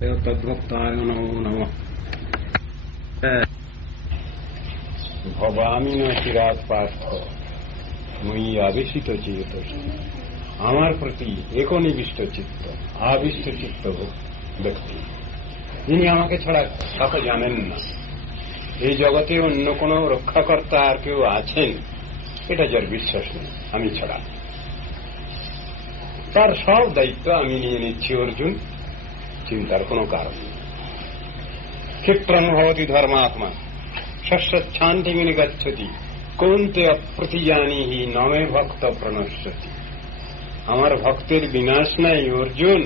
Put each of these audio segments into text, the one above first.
তদ্ভক্তায় নমো নমঃ। ভবামি ন চিরাৎ পার্থ মুই আবেশিত চেত। আমার প্রতি একনিবিষ্ট চিত্ত, আবিষ্ট চিত্ত ব্যক্তি, যিনি আমাকে ছাড়া কাউকে জানেন না, এই জগতে অন্য কোন রক্ষাকর্তা আর কেউ আছেন এটা যার বিশ্বাস নেই আমি ছাড়া, তার সব দায়িত্ব আমি নিয়ে নিচ্ছি অর্জুন। চিন্তার কোন কারণ নেই। ক্ষিপ্রং ভবতি ধর্মাত্মা শস্যচ্ছান্তিমিনি গচ্ছতি কৌন্তে অপ্রতিজানিহি নমে ভক্ত প্রণশ্যতি। আমার ভক্তের বিনাশ নাই অর্জুন,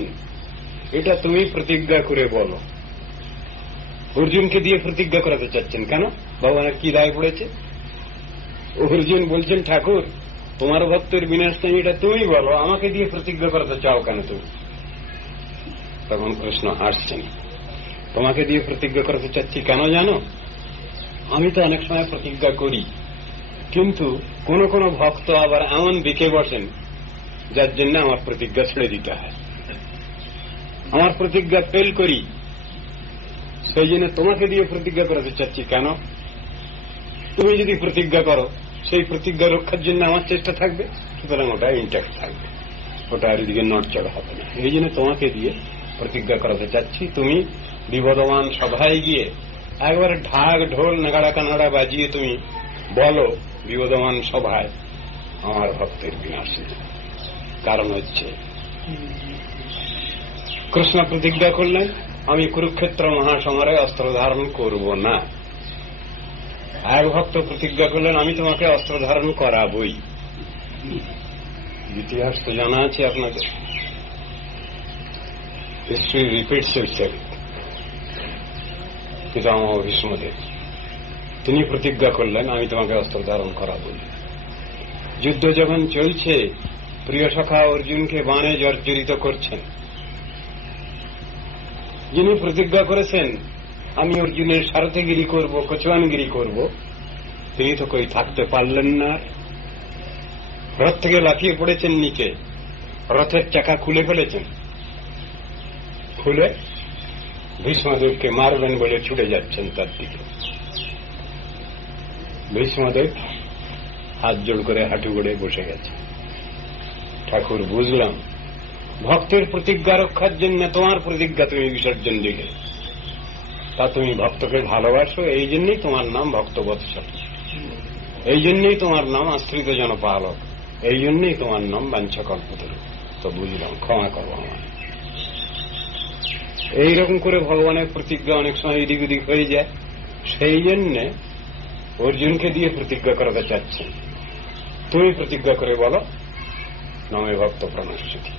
এটা তুমি প্রতিজ্ঞা করে বলো। অর্জুনকে দিয়ে প্রতিজ্ঞা করাতে চাচ্ছেন কেন? ভগবানের কি দায় পড়েছে? অর্জুন বলছেন ঠাকুর তোমার ভক্তের বিনাশ নাই এটা তুমি বলো, আমাকে দিয়ে প্রতিজ্ঞা করাতে চাও কেন তুমি? তখন কৃষ্ণ হাসছেন, তোমাকে দিয়ে প্রতিজ্ঞা করাতে চাচ্ছি কেন জানো? আমি তো অনেক সময় প্রতিজ্ঞা করি, কিন্তু কোন কোন ভক্ত আবার এমন দিকে বসেন যার জন্য আমার প্রতিজ্ঞা ছেড়ে দিতে হয়। আমার প্রতিজ্ঞা ফেল করি, সেই জন্য তোমাকে দিয়ে প্রতিজ্ঞা করাতে চাচ্ছি কেন? তুমি যদি প্রতিজ্ঞা করো সেই প্রতিজ্ঞা রক্ষার জন্য আমার চেষ্টা থাকবে, সুতরাং ওটা ইনট্যাক্ট থাকবে, ওটা আর এদিকে নড়চড় হবে না। এই জন্য তোমাকে দিয়ে প্রতিজ্ঞা করাতে চাচ্ছি, তুমি বিবদমান সভায় গিয়ে একবারে ঢাক ঢোল নাগাড়া কানাড়া বাজিয়ে তুমি বলো বিবদমান সভায় আমার ভক্তের বিনাশ নেই। কারণ হচ্ছে কৃষ্ণ প্রতিজ্ঞা করলেন আমি কুরুক্ষেত্র মহাসমরে অস্ত্র ধারণ করব না। এক ভক্ত প্রতিজ্ঞা করলেন আমি তোমাকে অস্ত্র ধারণ করাবই। ইতিহাস তো জানা আছে আপনাদের, হিস্ট্রি রিপিটস ইটসেলফ। পিতামহ ভীষ্মদেব তিনি প্রতিজ্ঞা করলেন আমি তোমাকে অস্ত্র ধারণ করাবই। যুদ্ধ যখন চলছে, প্রিয় সখা অর্জুনকে বাণে জর্জরিত করছেন। যিনি প্রতিজ্ঞা করেছেন আমি অর্জুনের সারথিগিরি করব, কচুয়ানগিরি করব, তিনি তো কই থাকতে পারলেন না। রথ থেকে লাফিয়ে পড়েছেন নিচে, রথের চাকা খুলে ফেলেছেন, খুলে ভীষ্মদেবকে মারবেন বলে ছুটে যাচ্ছেন তার দিকে। ভীষ্মদেব হাত জোড় করে হাঁটু গড়ে বসে গেছে। ঠাকুর বুঝলাম ভক্তের প্রতিজ্ঞা রক্ষার জন্য তোমার প্রতিজ্ঞা তুমি বিসর্জন দিলে, তা তুমি ভক্তকে ভালোবাসো, এই জন্যই তোমার নাম ভক্তবৎসল, এই জন্যই তোমার নাম আশ্রিত জনপালক, এই জন্যই তোমার নাম বাঞ্ছাকল্পতরু। তো বুঝলাম, ক্ষমা করো আমার। এইরকম করে ভগবানের প্রতিজ্ঞা অনেক সময় এদিক ওদিক হয়ে যায়, সেই জন্যে অর্জুনকে দিয়ে প্রতিজ্ঞা করাতে চাচ্ছেন তুমি প্রতিজ্ঞা করে বলো নমে ভক্ত প্রণশ্যতি,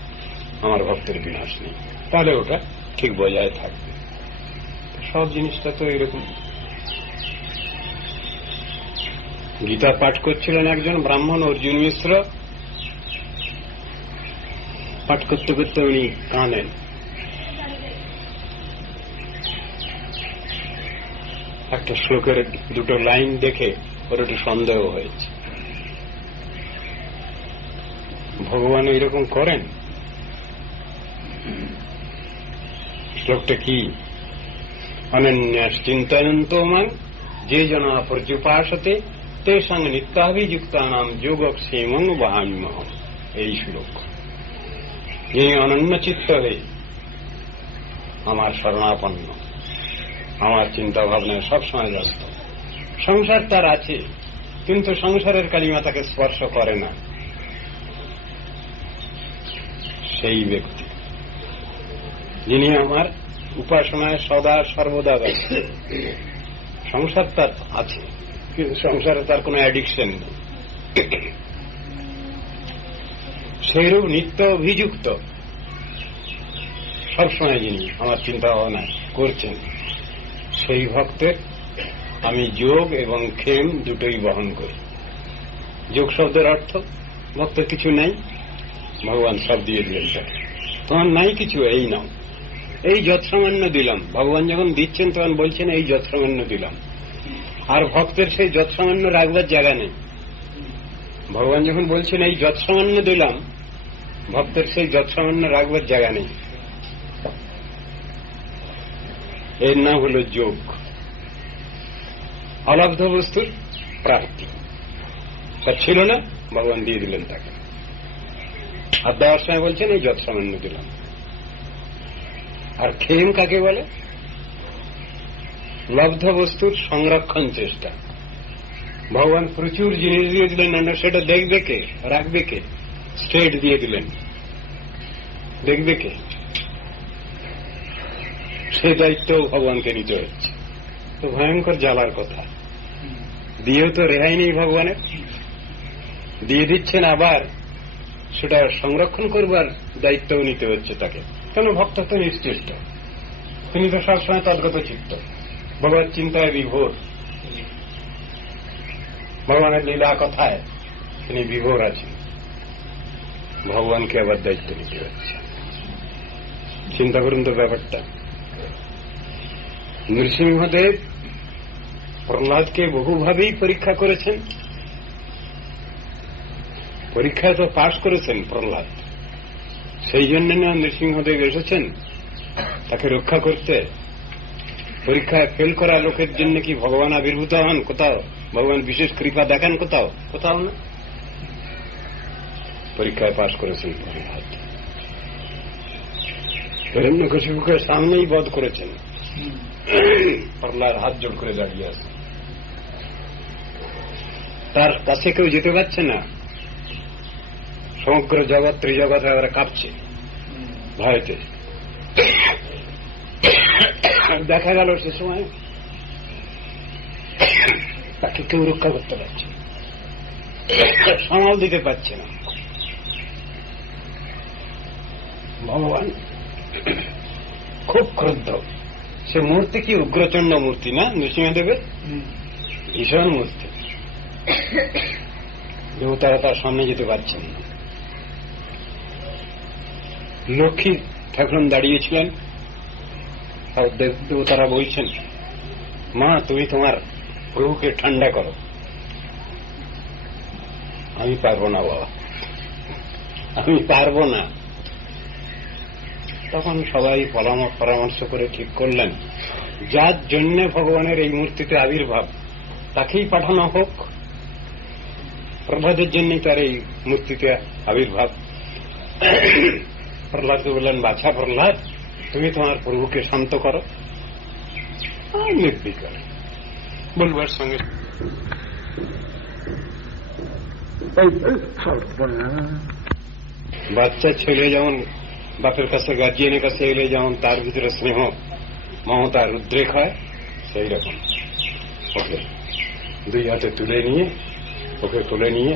আমার ভক্তের বিনাশ নেই, তাহলে ওটা ঠিক বজায় থাকবে। সব জিনিসটা তো এরকম। গীতা পাঠ করছিলেন একজন ব্রাহ্মণ অর্জুন মিশ্র, পাঠ করতে করতে উনি কাঁদেন। একটা শ্লোকের দুটো লাইন দেখে ওর একটু সন্দেহ হয়েছে, ভগবান এইরকম করেন? শ্লোকটা কি? অনন্যাস চিন্তয়ন্ত মান যে জনা পর্যুপাসতে তেষাং নিত্যাভিযুক্তানাম যোগক্ষেমং বহাম্যহম। এই শ্লোক। যিনি অনন্য চিত্ত হয়ে আমার শরণাপন্ন, আমার চিন্তা ভাবনায় সবসময় ব্যস্ত, সংসার তার আছে কিন্তু সংসারের কালিমা তাকে স্পর্শ করে না, সেই ব্যক্তি যিনি আমার উপাসনায় সদা সর্বদা ব্যস্ত। সংসার তার আছে কিন্তু সংসারে তার কোনো অ্যাডিকশন নেই, সেইরূপ নিত্য অভিযুক্ত সবসময় যিনি আমার চিন্তা ভাবনা করছেন, সেই ভক্তের আমি যোগ এবং ক্ষেম দুটোই বহন করি। যোগ শব্দের অর্থ ভক্তের কিছু নাই, ভগবান সব দিয়ে দিলেন, তোমার নাই কিছু, এই নাও, এই যৎসামান্য দিলাম। ভগবান যখন দিচ্ছেন তখন বলছেন এই যৎসামান্য দিলাম, আর ভক্তের সেই যৎসামান্য রাখবার জায়গা নেই। ভগবান যখন বলছেন এই যৎসামান্য দিলাম, ভক্তের সেই যৎসামান্য রাখবার জায়গা নেই। এর নাম হল যোগ, অলব্ধ বস্তুর প্রাপ্তি। তা ছিল না, ভগবান দিয়ে দিলেন তাকে। আর দেওয়ার সময় বলছেন এই যত সামান্য দিলাম। আর খেম কাকে বলে? লব্ধ বস্তুর সংরক্ষণ চেষ্টা। ভগবান প্রচুর জিনিস দিয়ে দিলেন, না সেটা দেখবে কে, রাখবে কে? স্টেট দিয়ে দিলেন, দেখবে কে? সে দায়িত্ব ভগবানকে নিতে হচ্ছে। তো ভয়ঙ্কর জ্বালার কথা। দিয়েও তো রেহাই নেই ভগবানের। দিয়ে দিচ্ছেন, আবার সেটা সংরক্ষণ করবার দায়িত্বও নিতে হচ্ছে তাকে। কেন? ভক্ত তো নিশ্চিত, তিনি তো সবসময় তদ্গত চিত্ত, ভগবত চিন্তায় বিভোর, ভগবানের লীলা কথায় তিনি বিভোর আছেন। ভগবানকে আবার দায়িত্ব নিতে হচ্ছে। চিন্তা করুন তো ব্যাপারটা। নৃসিংহদেব প্রহ্লাদকে বহুভাবেই পরীক্ষা করেছেন। পরীক্ষায় তো পাশ করেছেন প্রহ্লাদ, সেই জন্য না নৃসিংহদেব এসেছেন তাকে রক্ষা করতে। পরীক্ষায় ফেল করা লোকের জন্য কি ভগবান আবির্ভূত হন কোথাও? ভগবান বিশেষ কৃপা দেখান কোথাও? কোথাও না। পরীক্ষায় পাশ করেছেন প্রহ্লাদ। হিরণ্যকশিপুকে সামনেই বধ করেছেন। প্রহ্লাদ হাত জোড় করে দাঁড়িয়ে আছে, তার কাছে কেউ যেতে পারছে না। সমগ্র জগৎ, ত্রিজগৎ এবারে কাঁপছে ভয়তে। দেখা গেল সে সময় তাকে কেউ রক্ষা করতে পারছে, সামাল দিতে পারছে না। ভগবান খুব ক্রুদ্ধ। সে মূর্তি কি উগ্রচণ্ড মূর্তি না নৃসিংহদেবের? ভীষণ মূর্তি। দেবতারা তার সামনে যেতে পারছেন না। লক্ষ্মী ঠাকুর দাঁড়িয়েছিলেন, দেবতারা বলছেন, মা তুমি তোমার প্রভুকে ঠান্ডা করো। আমি পারবো না বাবা, আমি পারবো না। তখন সবাই পরামর্শ করে ঠিক করলেন, যার জন্য ভগবানের এই মূর্তিতে আবির্ভাব তাকেই পাঠানো হোক। প্রহ্লাদের জন্যই তার এই মূর্তিতে আবির্ভাব। প্রহ্লাদকে বললেন, বাছা প্রহ্লাদ, তুমি তোমার প্রভুকে শান্ত করো। নির্বিকার বলবার সঙ্গে বাচ্চা ছেলে যেমন বাপের কাছে, গার্জিয়ানের কাছে এলে যেমন তার ভিতরে স্নেহ মমতার উদ্রেক হয়, সেই রকম ওকে দুই হাতে তুলে নিয়ে, ওকে তুলে নিয়ে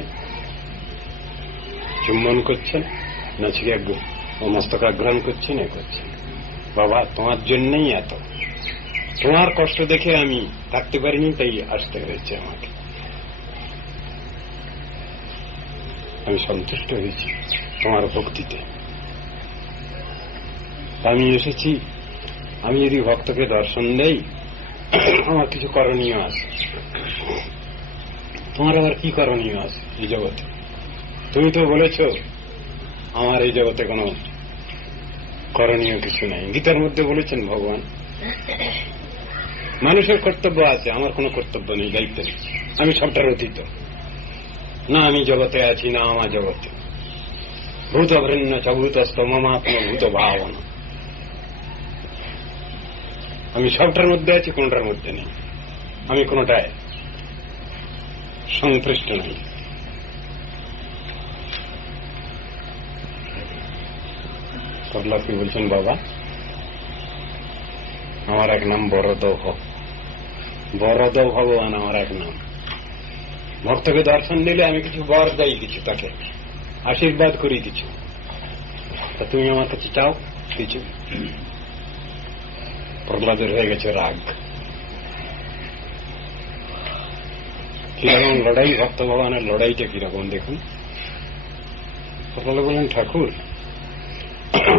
চুম্বন করছেন, নাচিকে মস্তকাগ্রহণ করছেন, এ করছেন। বাবা তোমার জন্যই এত, তোমার কষ্ট দেখে আমি থাকতে পারিনি, তাই আসতে হয়েছে আমাকে। আমি সন্তুষ্ট হয়েছি তোমার ভক্তিতে, আমি এসেছি। আমি যদি ভক্তকে দর্শন দেই, আমার কিছু করণীয় আছে। তোমার আবার কি করণীয় আছে এই জগতে? তুমি তো বলেছ আমার এই জগতে কোনো করণীয় কিছু নাই। গীতার মধ্যে বলেছেন ভগবান, মানুষের কর্তব্য আছে, আমার কোনো কর্তব্য নেই, দায়িত্ব নেই, আমি সবটার অতীত। না আমি জগতে আছি, না আমার জগতে। ভূত অভৃন্ন চভূতস্থ মমাত্ম ভূত ভাবনা। আমি সবটার মধ্যে আছি, কোনটার মধ্যে নেই, আমি কোনটায় সংশ্লিষ্ট নই। প্রহ্লাদ কি বলছেন, বাবা আমার এক নাম বরদৌহ, বরদৌ ভগবান আমার এক নাম। ভক্তকে দর্শন দিলে আমি কিছু বর দেই, কিছু তাকে আশীর্বাদ করি কিছু। তা তুমি আমার কাছে চাও কিছু? প্রহ্লাদের হয়ে গেছে রাগ। কিরকম লড়াই, ভক্ত ভগবানের লড়াইটা কিরকম দেখুন। প্রহ্লাদ বললেন, ঠাকুর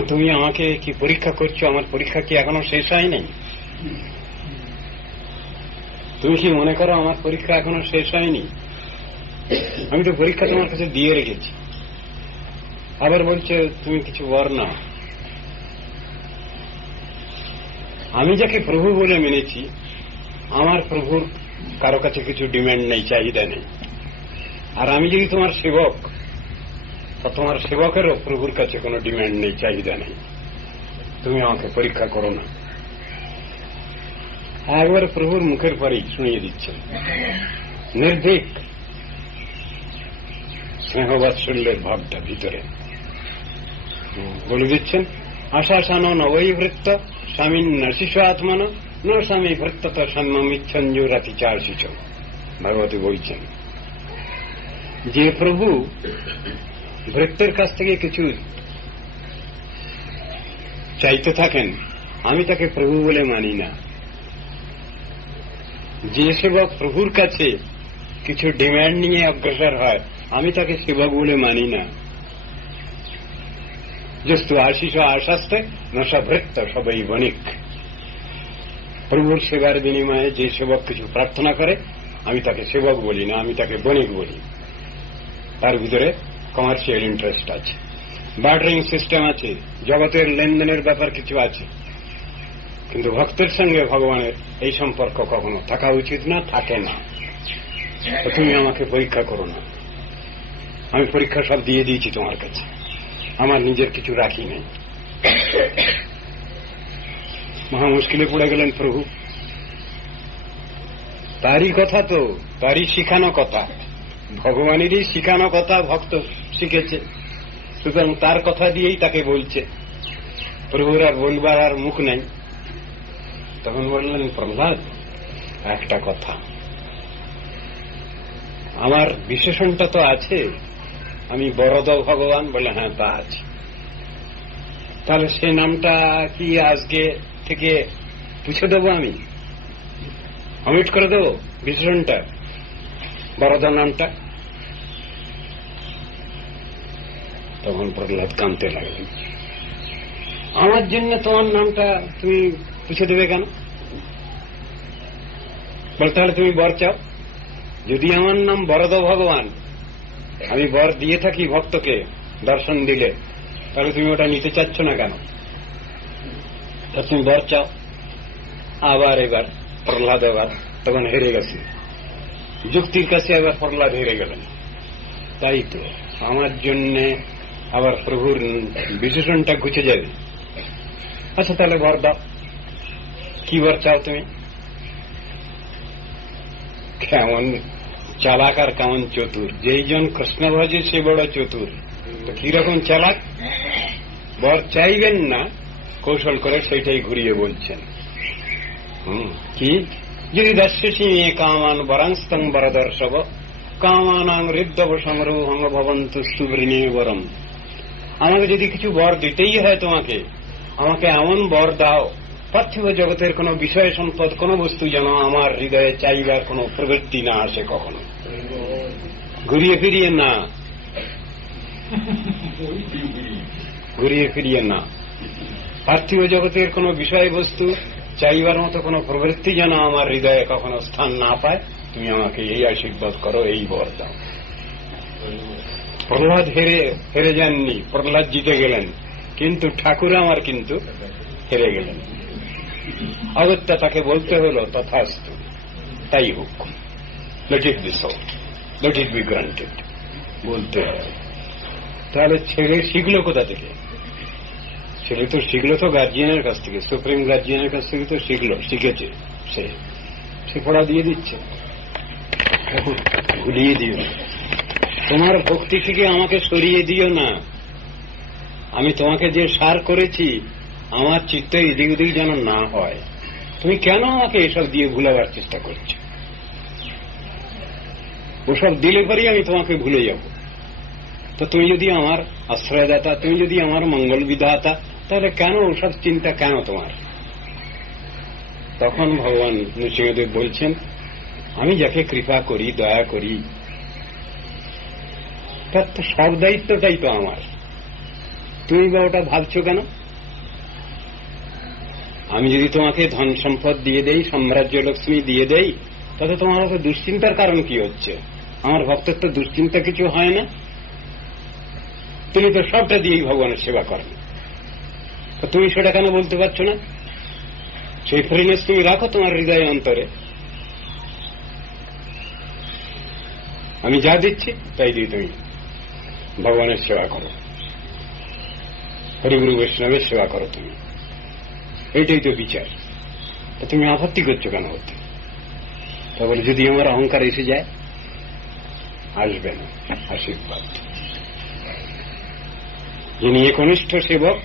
তুমি আমাকে কি পরীক্ষা করছো? আমার পরীক্ষা কি এখনো শেষ হয় নাই? তুমি কি মনে করো আমার পরীক্ষা এখনো শেষ হয়নি? আমি তো পরীক্ষা তোমার কাছে দিয়ে রেখেছি। আবার বলছে তুমি কিছু বর না। আমি যাকে প্রভু বলে মেনেছি, আমার প্রভুর কারো কাছে কিছু ডিমান্ড নেই, চাহিদা নেই। আর আমি যদি তোমার সেবক, তা তোমার সেবকেরও প্রভুর কাছে কোনো ডিমান্ড নেই, চাহিদা নেই। তুমি আমাকে পরীক্ষা করো না। একবার প্রভুর মুখের পরেই শুনিয়ে দিচ্ছেন, নির্ভীক স্নেহবাৎসল্যের ভাবটা ভিতরে বলে দিচ্ছেন। আশা শানো নবৈভৃত্ত স্বামী নর্শিষ আত্মান ন স্বামী ভৃত্তত সন্মিচ্ছঞ্জুরাতি চার্ষিচ। ভগবতী বলছেন যে প্রভু ভৃত্যের কাছ থেকে কিছু চাইতে থাকেন, আমি তাকে প্রভু বলে মানি না। যে সেবক প্রভুর কাছে কিছু ডিমান্ড নিয়ে অগ্রসর হয়, আমি তাকে সেবক বলে মানি না। যস্তু আশিস আশাস্তে নশা ভৃত্ত সবাই বণিক। প্রভুর সেবার বিনিময়ে যে সেবক কিছু প্রার্থনা করে, আমি তাকে সেবক বলি না, আমি তাকে বণিক বলি। তার ভিতরে কমার্শিয়াল ইন্টারেস্ট আছে, বার্টারিং সিস্টেম আছে, জগতের লেনদেনের ব্যাপার কিছু আছে। কিন্তু ভক্তের সঙ্গে ভগবানের এই সম্পর্ক কখনো থাকা উচিত না, থাকে না। তুমি আমাকে পরীক্ষা করো না, আমি পরীক্ষা সব দিয়ে দিয়েছি তোমার কাছে, আমার নিজের কিছু রাখি নেই। মহা মুশকিলে পড়ে গেলেন প্রভু। তারই কথা তো, তারই শিখানো কথা, ভগবানেরই শিখানো কথা ভক্ত শিখেছে, সুতরাং তার কথা দিয়েই তাকে বলছে। প্রভুর আর বলবার আর মুখ নাই। তখন বললেন, প্রহ্লাদ একটা কথা, আমার বিশেষণটা তো আছে, আমি বরদ ভগবান। বলে হ্যাঁ, তা আছে। তাহলে সে নামটা কি আজকে থেকে পুছে দেবো, আমি অমিট করে দেবো বিশেষণটা, বরদ নামটা? তখন প্রহ্লাদ কাঁদতে লাগলেন। আমার জন্য তোমার নামটা তুমি পুছে দেবে কেন? বল তাহলে তুমি বর চাও। যদি আমার নাম বরদ ভগবান, আমি বর দিয়ে থাকি ভক্তকে দর্শন দিলে, তাহলে তুমি ওটা নিতে চাচ্ছ না কেন? তুমি বর চাও। আবার এবার প্রহ্লাদ এবার তখন হেরে গেছে, যুক্তির কাছে এবার প্রহ্লাদ হেরে গেলেন। তাই তো আমার জন্য আবার প্রভুর বিশেষণটা ঘুচে যাবে। আচ্ছা তাহলে বর দাও, কি বর চাও তুমি? কেমন চালাক আর কেমন চতুর! যেই জন কৃষ্ণ ভজে সে বড় চতুর। তো কিরকম চালাক! বর চাইবেন না, কৌশল করে সেটাই ঘুরিয়ে বলছেন। কি যদি দর্শসি কামান বরাংস্তং বরদর্শব কামানাং হৃদ্যব সংরোহং ভবন্তু সুবৃণী বরম। আমাকে যদি কিছু বর দিতেই হয় তোমাকে, আমাকে এমন বর দাও, পার্থিব জগতের কোন বিষয় সম্পদ, কোন বস্তু যেন আমার হৃদয়ে চাইবার কোন প্রবৃত্তি না আসে কখনো। ঘুরিয়ে ফিরিয়ে না, ঘুরিয়ে ফিরিয়ে না। পার্থিব জগতের কোন বিষয়বস্তু চাইবার মতো কোন প্রবৃত্তি যেন আমার হৃদয়ে কখনো স্থান না পায়, তুমি আমাকে এই আশীর্বাদ করো, এই বর দাও। প্রহ্লাদ হেরে যাননি, প্রহ্লাদ জিতে গেলেন, কিন্তু ঠাকুর আমার কিন্তু হেরে গেলেন। অগত্যা তাকে বলতে হল তথাস্তু, তাই হোক, let it be so, let it be granted, বলতে হবে। তাহলে ছেলে শিখলো কোথা থেকে? ছেলে তো শিখলো তো গার্জিয়ানের কাছ থেকে, সুপ্রিম গার্জিয়ানের কাছ থেকে তো শিখেছে। সে পড়া দিয়ে দিচ্ছে। ভুলিয়ে দিও, তোমার ভক্তি থেকে আমাকে সরিয়ে দিও না। আমি তোমাকে যে সার করেছি, আমার চিত্ত এদিক ওদিক যেন না হয়। তুমি কেন আমাকে এসব দিয়ে ভুলাবার চেষ্টা করছো? ওসব দিলে পরেই আমি তোমাকে ভুলে যাব। তো তুমি যদি আমার আশ্রয়দাতা, তুমি যদি আমার মঙ্গল বিধাতা, তাহলে কেন ওসব চিন্তা কেন তোমার? তখন ভগবান নৃসিংহদেব বলছেন, আমি যাকে কৃপা করি, দয়া করি, তার তো সব দায়িত্বটাই তো আমার। তুমি বা ওটা ভাবছো কেন? আমি যদি তোমাকে ধন সম্পদ দিয়ে দেই, সাম্রাজ্য লক্ষ্মী দিয়ে দেই, তাতে তোমার তো দুশ্চিন্তার কারণ কি হচ্ছে? আমার ভক্তের তো দুশ্চিন্তা কিছু হয় না। তুমি তো সবটা দিয়েই ভগবানের সেবা করেন, তো তুমি সেটা কেন বলতে পারছো না? সেই ফ্রিনেস তুমি রাখো তোমার হৃদয় অন্তরে। আমি যা দিচ্ছি তাই দিয়ে তুমি ভগবানের সেবা করো, হরিগুরু বৈষ্ণবের সেবা করো তুমি। এইটাই তো বিচার। তুমি আপত্তি করছো কেন হতে? তা বলে যদি আমার অহংকার এসে যায়, আসবে না আশীর্বাদ। যিনি একনিষ্ঠ সেবক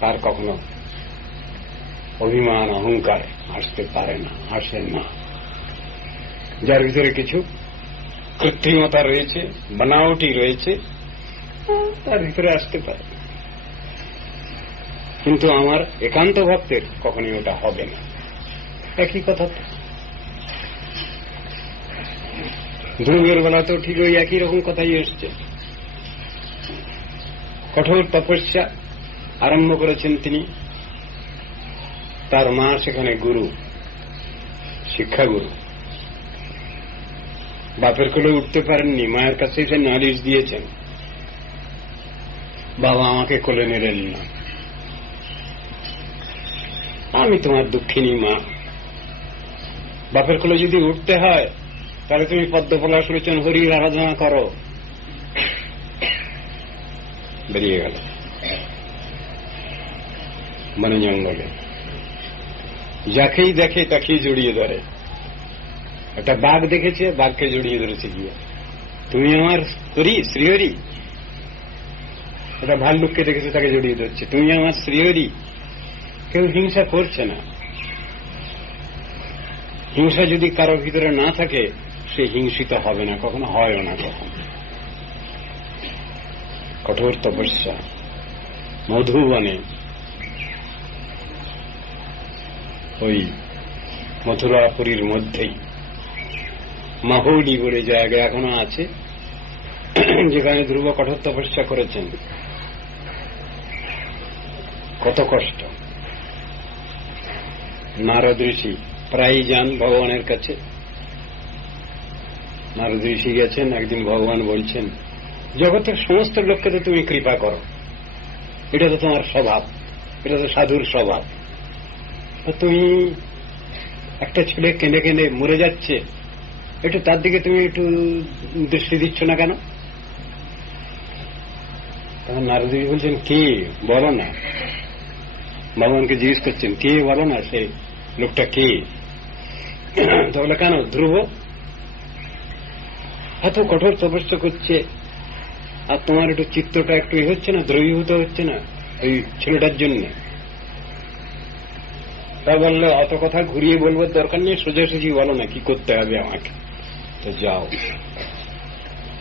তার কখনো অভিমান অহংকার আসতে পারে না, আসে না। যার ভিতরে কিছু কৃত্রিমতা রয়েছে, বানাওটি রয়েছে, তার ভিতরে আসতে পারে। কিন্তু আমার একান্ত ভক্তের কখনোই ওটা হবে না। একই কথা তো ধ্রুবের বেলা তো ঠিক ওই একই রকম কথাই এসছে। কঠোর তপস্যা আরম্ভ করেছেন তিনি। তার মা সেখানে গুরু, শিক্ষাগুরু। বাপের কোলে উঠতে পারেননি, মায়ের কাছে এসে নালিশ দিয়েছেন, বাবা আমাকে কোলে নিলেন না, আমি তোমার দুঃখিনী মা। বাপের কোলে যদি উঠতে হয় তাহলে তুমি পদ্মপলাশ লোচন হরির আরাধনা করো। বেরিয়ে গেল বনে জঙ্গলে, যাকেই দেখে তাকেই জড়িয়ে ধরে। একটা বাঘ দেখেছে, বাঘকে জড়িয়ে ধরেছে গিয়ে, তুমি আমার হরি, শ্রীহরি। একটা ভাল্লুককে দেখেছে, তাকে জড়িয়ে ধরছে, তুমি আমার শ্রীহরি। কেউ হিংসা করছে না। হিংসা যদি কারো ভিতরে না থাকে সে হিংসিত হবে না, কখনো হয়ও না। কখনো কঠোর তপস্যা মধুবনে, ওই মথুরাপুরীর মধ্যেই মাহৌলি বলে জায়গা এখনো আছে, যেখানে ধ্রুব কঠোর তপস্যা করেছেন। কত কষ্ট। নারদ ঋষি প্রায়ই যান ভগবানের কাছে। নারদ ঋষি গেছেন, একদিন ভগবান বলছেন, জগতের সমস্ত লোককে তো তুমি কৃপা করো, এটা তো তোমার স্বভাব, এটা তো সাধুর স্বভাব। তুমি একটা ছেলে কেঁদে কেঁদে মরে যাচ্ছে, একটু তার দিকে তুমি একটু দৃষ্টি দিচ্ছ না কেন? তখন নারদ ঋষি বলছেন, কে বলো না। ভগবানকে জিজ্ঞেস করছেন, কে বলো না, সে লোকটা কে? তাহলে কেন? ধ্রুব এত কঠোর তপস্যা করছে, আর তোমার একটু চিত্তটা একটু হচ্ছে না, দ্রবীভূত হচ্ছে না ওই ছেলেটার জন্য? তা বললে, অত কথা ঘুরিয়ে বলবার দরকার নেই, সোজাসুজি বলো না কি করতে হবে আমাকে। তো যাও,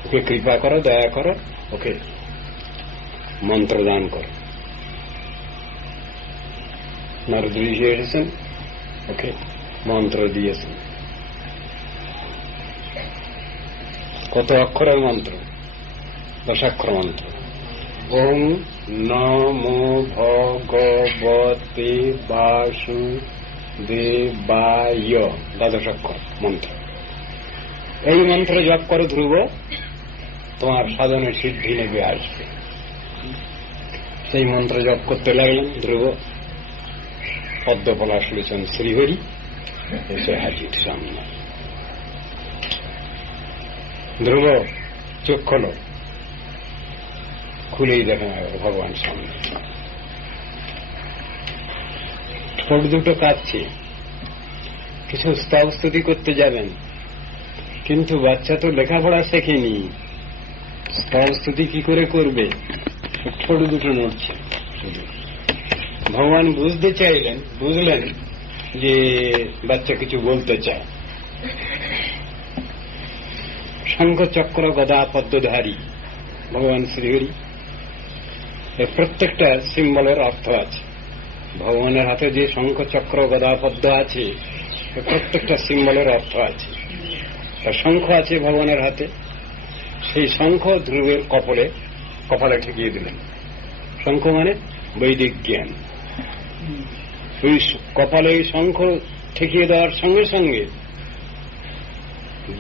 ওকে কৃপা করো, দয়া করো, ওকে মন্ত্র দান করো। নারদ ঋষি এসেছেন, ওকে মন্ত্র দিয়েছেন। কত অক্ষরের মন্ত্র? 10 অক্ষর মন্ত্র। ওম নমো ভগবতে বাসুদেবায়, 12 অক্ষর মন্ত্র। এই মন্ত্র জপ করো ধ্রুব, তোমার সাধনের সিদ্ধি নেবে আসবে। সেই মন্ত্র জপ করতে লাগলেন ধ্রুব। পদ্মপলাশ লোচন শ্রীহরি এসে হাজির সামনে। ধ্রুব চোখ খোলো, খুলেই দেখেন ভগবান সামনে। ঠোঁট দুটো কাঁপছে, কিছু স্তব স্তুতি করতে যাবেন, কিন্তু বাচ্চা তো লেখাপড়া শেখেনি, স্তব স্তুতি কি করে করবে? ঠোঁট দুটো নড়ছে। ভগবান বুঝতে চাইলেন, বুঝলেন যে বাচ্চা কিছু বলতে চায়। শঙ্খ চক্র গদা পদ্মধারী ভগবান শ্রীহরি, এর প্রত্যেকটা সিম্বলের অর্থ আছে। ভগবানের হাতে যে শঙ্খ চক্র গদা পদ্ম আছে, প্রত্যেকটা সিম্বলের অর্থ আছে। তার শঙ্খ আছে ভগবানের হাতে, সেই শঙ্খ ধ্রুবের কপালে ঠেকিয়ে দিলেন। শঙ্খ মানে বৈদিক জ্ঞান। ওই কপালে শঙ্খ ঠেকিয়ে দেওয়ার সঙ্গে সঙ্গে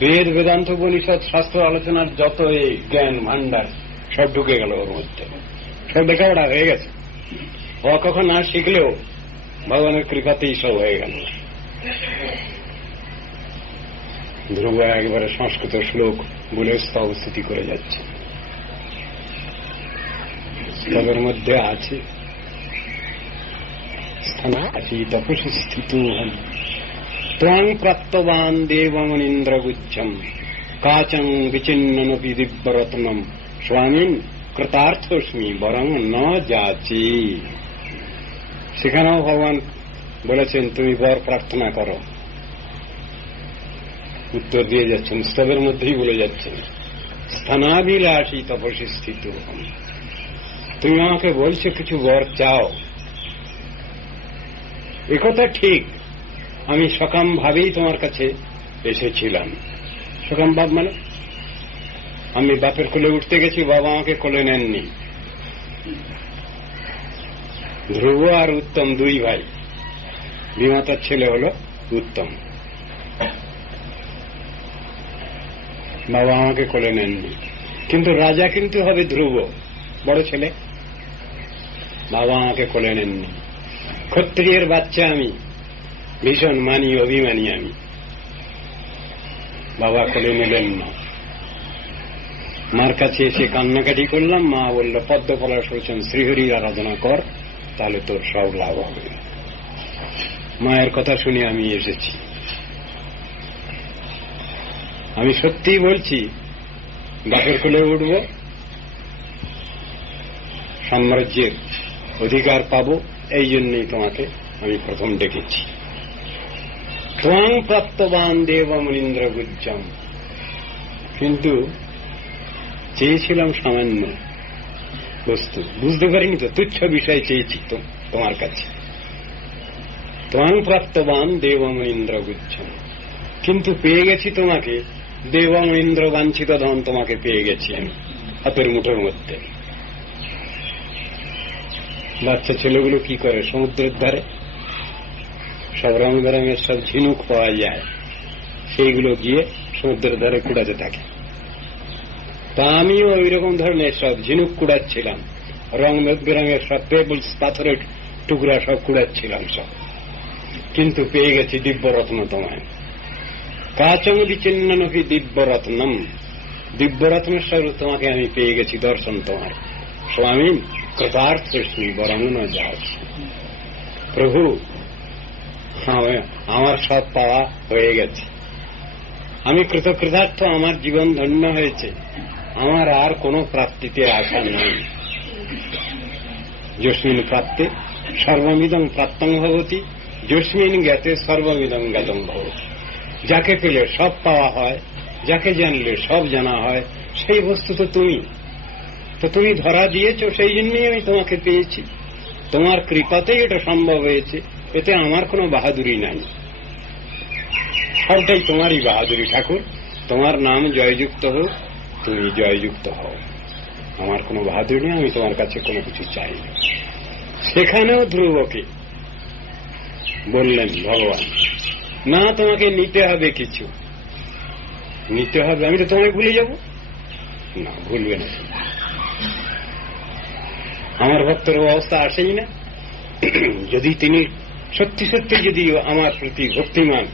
বেদ, বেদান্ত, উপনিষদ, শাস্ত্র আলোচনার যত এই জ্ঞান ভান্ডার সব ঢুকে গেল ওর মধ্যে, সব লেখাপড়া হয়ে গেছে। ও কখন না শিখলেও ভগবানের কৃপাতেই সব হয়ে গেল। ধ্রুব একেবারে সংস্কৃত শ্লোক বলে স্তবস্তুতি করে যাচ্ছে। স্তবের মধ্যে আছে স্থানাসি তপসি স্থিতোহম ত্বং প্রাপ্তবান দেবমনীন্দ্রগুচ্ছম কাচং বিচিন্ননপি দিব্যরত্নম স্বামীন কৃতার্থস্মি বরং ন যাচি। সেখানেও ভগবান বলেছেন তুমি বর প্রার্থনা করো, উত্তর দিয়ে যাচ্ছেন, স্তবের মধ্যেই বলে যাচ্ছেন স্থানাভিলাষী তপসি স্থিতোহম। তুমি আমাকে বলছো কিছু বর চাও, একথা ঠিক। আমি সকাম ভাবেই তোমার কাছে এসেছিলাম। সকাম ভাব মানে আমি বাপের কোলে উঠতে গেছি, বাবা আমাকে কোলে নেননি। ধ্রুব আর উত্তম দুই ভাই, বিমাতার ছেলে হল উত্তম। বাবা আমাকে কোলে নেননি, কিন্তু রাজা কিন্তু হবে ধ্রুব, বড় ছেলে। বাবা আমাকে কোলে নেননি। ক্ষত্রিয়ের বাচ্চা আমি, ভীষণ মানি, অভিমানী আমি। বাবা কোলে নিলেন না। মার কাছে এসে কান্নাকাটি করলাম। মা বলল পদ্মপলাশ রচন শ্রীহরির আরাধনা কর, তাহলে তোর সব লাভ হবে। মায়ের কথা শুনে আমি এসেছি। আমি সত্যিই বলছি, বাপের কোলে উঠব, সাম্রাজ্যের অধিকার পাব, এই জন্যই তোমাকে আমি প্রথম ডেকেছি। ত্বং প্রাপ্তবান দেবমনীন্দ্রগুচ্ছম। কিন্তু চেয়েছিলাম সামান্য বস্তু, বুঝতে পারিনি তো, তুচ্ছ বিষয় চেয়েছি তো তোমার কাছে। ত্বং প্রাপ্তবান দেবমনীন্দ্রগুচ্ছম, কিন্তু পেয়ে গেছি তোমাকে, দেবমনীন্দ্র বাঞ্ছিত ধন তোমাকে পেয়ে গেছি আমি হাতের মুঠোর মধ্যে। বাচ্চা ছেলেগুলো কি করে, সমুদ্রের ধারে সব রং বেরঙের সব ঝিনুক পাওয়া যায়, সেইগুলো গিয়ে সমুদ্রের ধারে কুড়াতে থাকে। তা আমিও ওই রকম ধরনের সব ঝিনুক কুড়াচ্ছিলাম, রং বেরঙের সব পেবলস, পাথরের টুকরা সব কুড়াচ্ছিলাম সব। কিন্তু পেয়ে গেছি দিব্যরত্ন তোমায়। কাচং বিচিন্ননপি দিব্যরত্নম, দিব্যরত্নের স্বরূপ তোমাকে আমি পেয়ে গেছি, দর্শন তোমার। স্বামী কৃতার্থস্মি বরং ন যাচি। প্রভু, আমার সব পাওয়া হয়ে গেছে, আমি কৃতকৃতার্থ, আমার জীবন ধন্য হয়েছে, আমার আর কোন প্রাপ্তিতে আশা নাই। যস্মিন প্রাপ্তে সর্বমিদং প্রাপ্তং ভবতি, যস্মিন জ্ঞাতে সর্বমিদং জ্ঞাতং ভবতি। যাকে পেলে সব পাওয়া হয়, যাকে জানলে সব জানা হয়, সেই বস্তু তো তুমি। তো তুমি ধরা দিয়েছ, সেই জন্যই আমি তোমাকে পেয়েছি। তোমার কৃপাতেই এটা সম্ভব হয়েছে, এতে আমার কোনো বাহাদুরি নাই, সবটাই তোমারই বাহাদুরি। ঠাকুর, তোমার নাম জয়যুক্ত হোক, তুমি জয়যুক্ত হও, আমার কোনো বাহাদুরি নেই, আমি তোমার কাছে কোনো কিছু চাই না। সেখানেও ধ্রুবকে বললেন ভগবান, না তোমাকে নিতে হবে, কিছু নিতে হবে। আমি তো তোমায় ভুলে যাব না, ভুলবে না। আমার ভক্তের অবস্থা আসেই না। যদি তিনি সত্যি সত্যি যদি আমার প্রতি ভক্তিমান,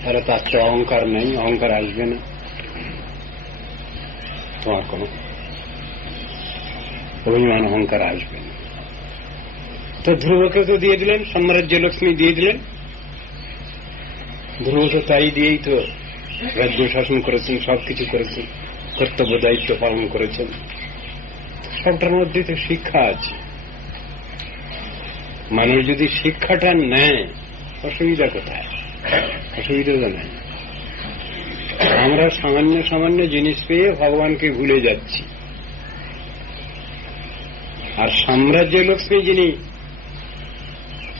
তাহলে তার তো অহংকার নেই, অহংকার আসবে না, তোমার কোন অভিমান অহংকার আসবে না। তো ধ্রুবকে তো দিয়ে দিলেন, সাম্রাজ্য লক্ষ্মী দিয়ে দিলেন। ধ্রুব তো তাই দিয়েই তো রাজ্য শাসন করেছেন, সবকিছু করেছেন, কর্তব্য দায়িত্ব পালন করেছেন। সবটার মধ্যে তো শিক্ষা আছে। মানুষ যদি শিক্ষাটা নেয়, অসুবিধা কোথায়? অসুবিধা তো নাই। আমরা সামান্য সামান্য জিনিস পেয়ে ভগবানকে ভুলে যাচ্ছি, আর সাম্রাজ্য লক্ষ্মী যিনি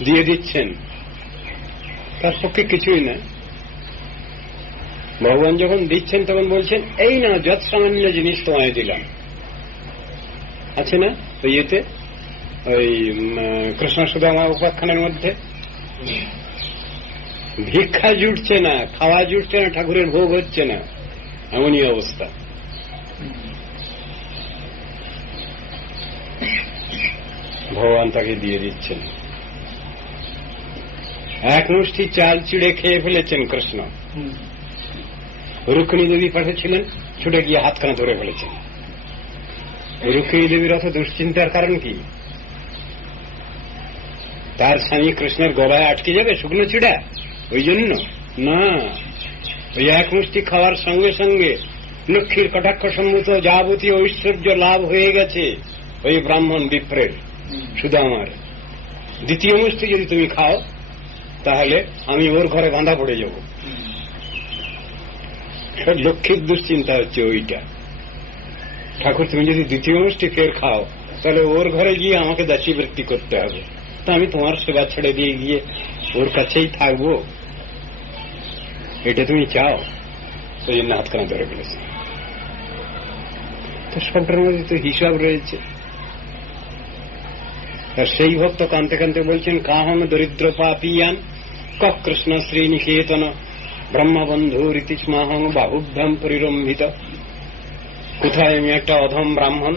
দিয়ে দিচ্ছেন, তার পক্ষে কিছুই না। ভগবান যখন দিচ্ছেন তখন বলছেন, এই না যত সামান্য জিনিস তোমায় দিলাম। আছে না ওই ইয়েতে, ওই কৃষ্ণ সুদামা উপাখ্যানের মধ্যে, ভিক্ষা জুটছে না, খাওয়া জুটছে না, ঠাকুরের ভোগ হচ্ছে না, এমনই অবস্থা। ভগবান তাকে দিয়ে দিচ্ছেন। এক মুষ্টি চাল চিড়ে খেয়ে ফেলেছেন কৃষ্ণ। রুক্মিণী দেবী পাশে ছিলেন, ছুটে গিয়ে হাতখানা ধরে ফেলেছেন। রুক্মিণী দেবীর অত দুশ্চিন্তার কারণ কি? তার স্বামী কৃষ্ণের গলায় আটকে যাবে শুকনো চিড়া, ওই জন্য না। ওই এক মুষ্টি খাওয়ার সঙ্গে সঙ্গে লক্ষ্মীর কটাক্ষ সম্মুত যাবতীয় ঐশ্বর্য লাভ হয়ে গেছে ওই ব্রাহ্মণ বিপ্রের, শুধু আমার। দ্বিতীয় মুষ্টি যদি তুমি খাও তাহলে আমি ওর ঘরে বাঁধা পড়ে যাব। লক্ষ্মীর দুশ্চিন্তা হচ্ছে ওইটা। ঠাকুর তুমি যদি দ্বিতীয় মুষ্টি ফের খাও তাহলে ওর ঘরে গিয়ে আমাকে দাসী বৃত্তি করতে হবে, তা আমি তোমার সেবা ছেড়ে দিয়ে গিয়ে ওর কাছেই থাকবো, এটা তুমি চাও? ওই জন্য হাতখানা ধরে ফেলেছে। তো সবটার মধ্যে তো হিসাব রয়েছে। আর সেই ভক্ত কানতে কানতে বলছেন, কাহং দরিদ্র পাপিয়ান ক কৃষ্ণ শ্রীনিকেতন ব্রহ্মবন্ধু রীতিস্মাহং বাহুভ্যাম পরিরম্ভিত। কোথায় আমি একটা অধম ব্রাহ্মণ,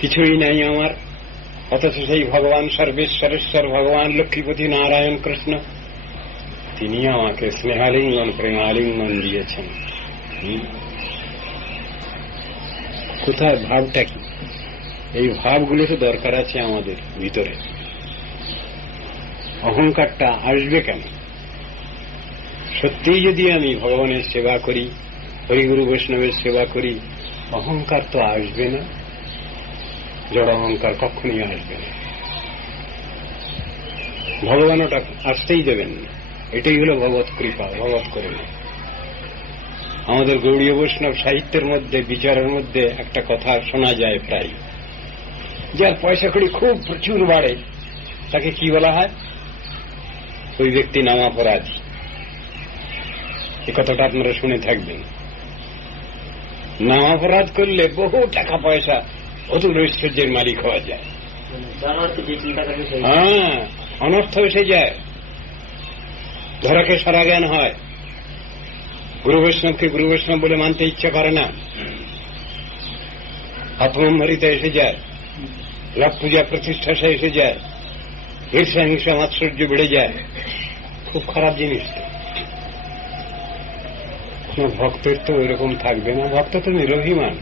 কিছুই নাই আমার, অথচ সেই ভগবান সর্বেশ্বরেশ্বর ভগবান লক্ষ্মীপতি নারায়ণ কৃষ্ণ তিনি আমাকে স্নেহালিঙ্গন প্রেমালিঙ্গন দিয়েছেন। কোথায় ভাবটা কি? এই ভাবগুলো তো দরকার আছে আমাদের ভিতরে। অহংকারটা আসবে কেন? সত্যিই যদি আমি ভগবানের সেবা করি, হরিগুরু বৈষ্ণবের সেবা করি, অহংকার তো আসবে না। জড় অহংকার কখনই আসবে না। ভগবান ওটা আসতেই দেবেন না। এটাই হল ভগবৎ কৃপা, ভগবৎ করুণা। আমাদের গৌড়ীয় বৈষ্ণব সাহিত্যের মধ্যে, বিচারের মধ্যে একটা কথা শোনা যায় প্রায়, যার পয়সা কড়ি খুব প্রচুর বাড়ে তাকে কি বলা হয়? ওই ব্যক্তি নামাপরাধী। এ কথাটা আপনারা শুনে থাকবেন। নামাপরাধ করলে বহু টাকা পয়সা, অতুল ঐশ্বর্যের মালিক হওয়া যায়। হ্যাঁ, অনর্থ এসে যায়, ধরাকে সারা জ্ঞান হয়, গুরু বৈষ্ণবকে গুরু বৈষ্ণব বলে মানতে ইচ্ছা করে না, আত্মম্ভরিতা এসে যায়, লাভ পূজা প্রতিষ্ঠা এসে যায়, ঈর্ষা হিংসা মাৎসর্য বেড়ে যায়। খুব খারাপ জিনিস। কোন ভক্তের তো ওইরকম থাকবে না। ভক্ত তো নিরভিমান।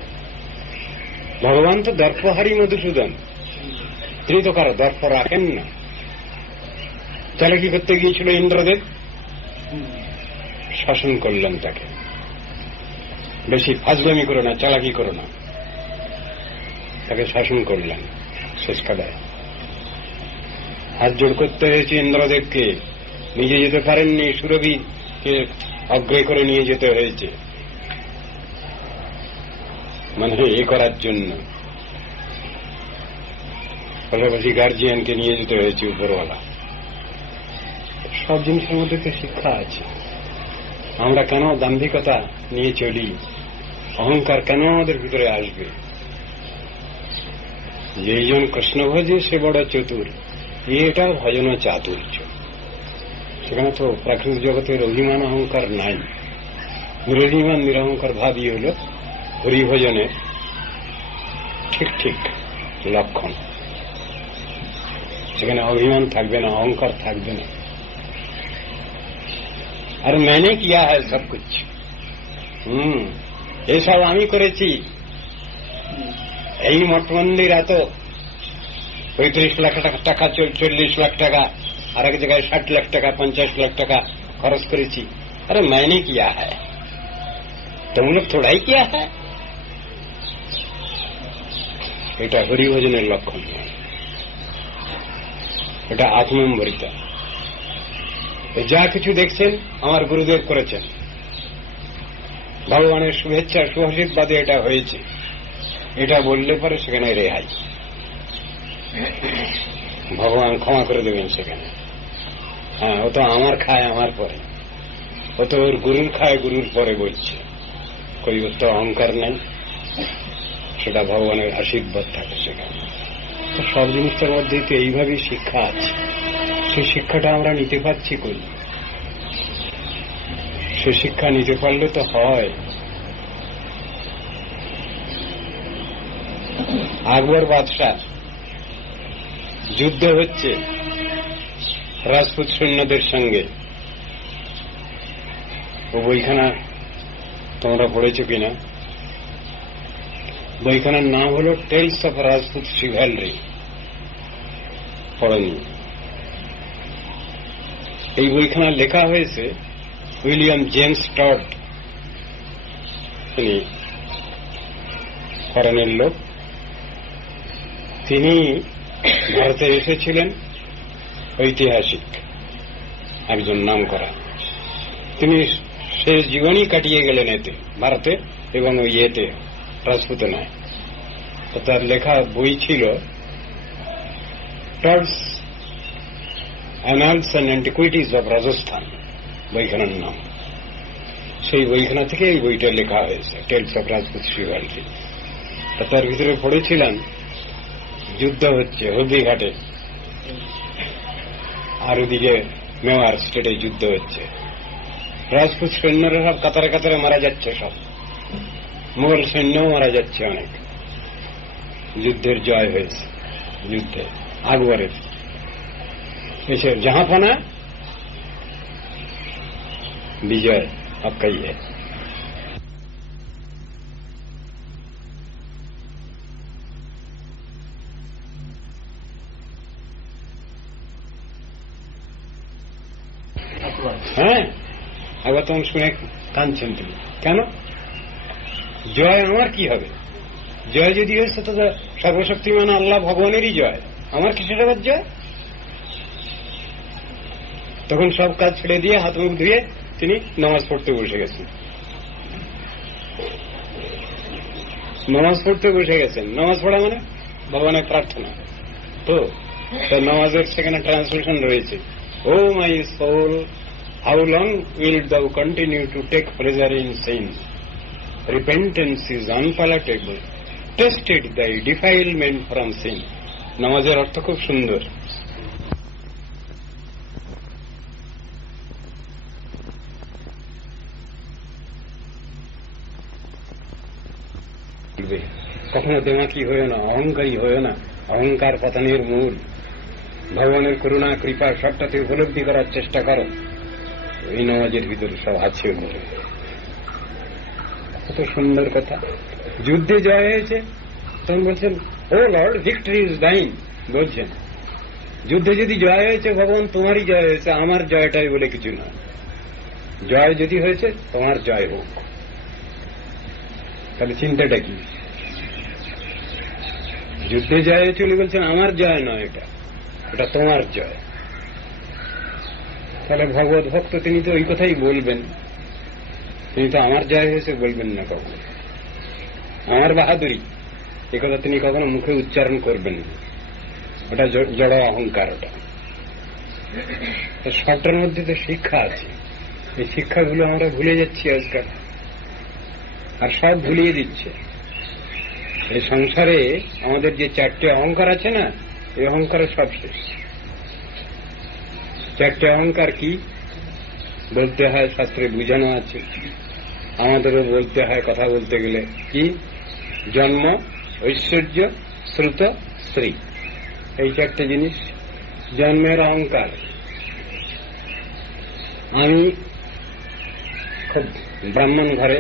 ভগবান তো দর্পহারী মধুসূদন, তিনি তো কারো দর্প রাখেন না। তাহলে কি করতে গিয়েছিল ইন্দ্রদেব? শাসন করলেন তাকে, বেশি ফাজলামি করো না, চালাকি করো না, তাকে শাসন করলেন। শেষ কাদায় হাত জোড় করতে হয়েছে ইন্দ্রদেবকে, নিজে যেতে পারেননি, সুরভিকে অগ্রে করে নিয়ে যেতে হয়েছে, মানে এ করার জন্য। পাশাপাশি গার্জিয়ানকে নিয়ে যেতে হয়েছে উপরওয়ালা। সব জিনিসের মধ্যে তো শিক্ষা আছে। আমরা কেন দাম্ভিকতা নিয়ে চলি? অহংকার কেন আমাদের ভিতরে আসবে? যেইজন কৃষ্ণ ভজে সে বড় চতুর, এটা ভজন চাতুর্য। সেখানে তো প্রাকৃতিক জগতের অভিমান অহংকার নাই। নিরভিমান নিরহংকার ভাবই হল হরিভজনের ঠিক ঠিক লক্ষণ। সেখানে অভিমান থাকবে না, অহংকার থাকবে না। আর मैंने किया है सब कुछ, এসব আমি করেছি। এই মঠ মন্দির এত 35 লাখ টাকা, 40 লাখ টাকা, আর এক জায়গায় 60 লাখ টাকা, 50 লাখ টাকা খরচ করেছি। আরে मैंने किया है, तुम लोग थोड़ा ही किया है। এটা হরিভজনের লক্ষণ, এটা আত্মম্বরিতা। যা কিছু দেখছেন আমার গুরুদেব করেছেন, ভগবানের শুভেচ্ছা সুহাসিদবাদে এটা হয়েছে, এটা বললে পরে সেখানে রেহাই, ভগবান ক্ষমা করে দেবেন সেখানে। হ্যাঁ, ও তো আমার খায় আমার পরে, ও তো ওর গুরুর খায় গুরুর পরে বলছে, কই ওর তো অহংকার নেই, সেটা ভগবানের আশীর্বাদ থাকে সেখানে। তো সব জিনিসটার মধ্যেই তো এইভাবেই শিক্ষা আছে। সেই শিক্ষাটা আমরা নিতে পারছি কই? সে শিক্ষা নিতে পারলে তো হয়। আকবর বাদশাহ, যুদ্ধ হচ্ছে, রাজপুত সৈন্যদের সঙ্গে। ও বইখানা তোমরা পড়েছ কিনা? বইখানার নাম হল টেলস অফ রাজপুত শিভ্যালরি। পড়নি? এই বইখানা লেখা হয়েছে উইলিয়াম জেমস টড, তিনি ফরেনের লোক। তিনি ভারতে এসেছিলেন, ঐতিহাসিক একজন নাম করা। তিনি শেষ জীবনই কাটিয়ে গেলেন এতে, ভারতে এবং ওই এতে রাজপুতনায়। তো তার লেখা বই ছিল টডস annals and antiquities of Rajasthan, বইখানার নাম। সেই বইখানা থেকে এই বইটা লেখা হয়েছে, টেলস অব রাজপুত শিভ্যালরি। তার ভিতরে পড়েছিলাম যুদ্ধ হচ্ছে হলদিঘাটে, আর ওদিকে মেওয়ার স্টেটে যুদ্ধ হচ্ছে। রাজপুত সৈন্যরা সব কাতারে কাতারে মারা যাচ্ছে, সব মোগল সৈন্যও মারা যাচ্ছে অনেক। যুদ্ধের জয় হয়েছে, যুদ্ধে আকবরের এসে জাহাঁপনা বিজয় আপনাই। হ্যাঁ, একবার তখন শুনে কাঁদছেন তিনি। কেন? জয় আমার কি হবে? জয় যদি হয়েছে তো সর্বশক্তিমান আল্লাহ ভগবানেরই জয়, আমার কিসের আবার জয়? তখন সব কাজ ছেড়ে দিয়ে হাত মুখ ধুয়ে তিনি নামাজ পড়তে বসে গেছেন। নামাজ পড়তে বসে গেছেন। নামাজ পড়া মানে ভগবানের প্রার্থনা। তো নামাজের সেখানে ট্রান্সলেশন রয়েছে, O my soul, how long wilt thou continue to take pleasure in sin? Repentance is unpalatable. Tested thy defilement from sin. নামাজের অর্থ খুব সুন্দর। কখনো দেমাকি হয়েও না, অহংকারী হয়েও না। অহংকার পতনের মূল। ভগবানের করুণা কৃপা সবটাতে উপলব্ধি করার চেষ্টা করো। এই নামাজের ভিতরে সব আছে। কত সুন্দর কথা। যুদ্ধে জয় হয়েছে, তখন বলছেন ও লর্ড, ভিক্টরি ইজ ডাইন। বলছেন যুদ্ধে যদি জয় হয়েছে, ভগবান তোমারই জয় হয়েছে, আমার জয়টাই বলে কিছু না। জয় যদি হয়েছে, তোমার জয় হোক। তাহলে চিন্তাটা কি? যুদ্ধে জয় হয়েছে উনি বলছেন আমার জয় নয়, এটা তোমার জয়। তাহলে ভগবত ভক্ত তিনি তো ওই কথাই বলবেন। তিনি তো আমার জয় হয়েছে বলবেন না কখনো। আমার বাহাদুরি এ কথা তিনি কখনো মুখে উচ্চারণ করবেন না। ওটা জড় অহংকার। ওটা সবটার মধ্যে তো শিক্ষা আছে। এই শিক্ষাগুলো আমরা ভুলে যাচ্ছি আজকাল, আর সব ভুলিয়ে দিচ্ছে। এই সংসারে আমাদের যে চারটে অহংকার আছে না, এই অহংকারের সব শেষ। চারটে অহংকার কি বলতে হয়, শাস্ত্রে বুঝানো আছে। আমাদেরও বলতে হয় কথা বলতে গেলে। কি? জন্ম, ঐশ্বর্য, শ্রুত, স্ত্রী। এই চারটে জিনিস। জন্মের অহংকার। আমি খুব ব্রাহ্মণ ঘরে,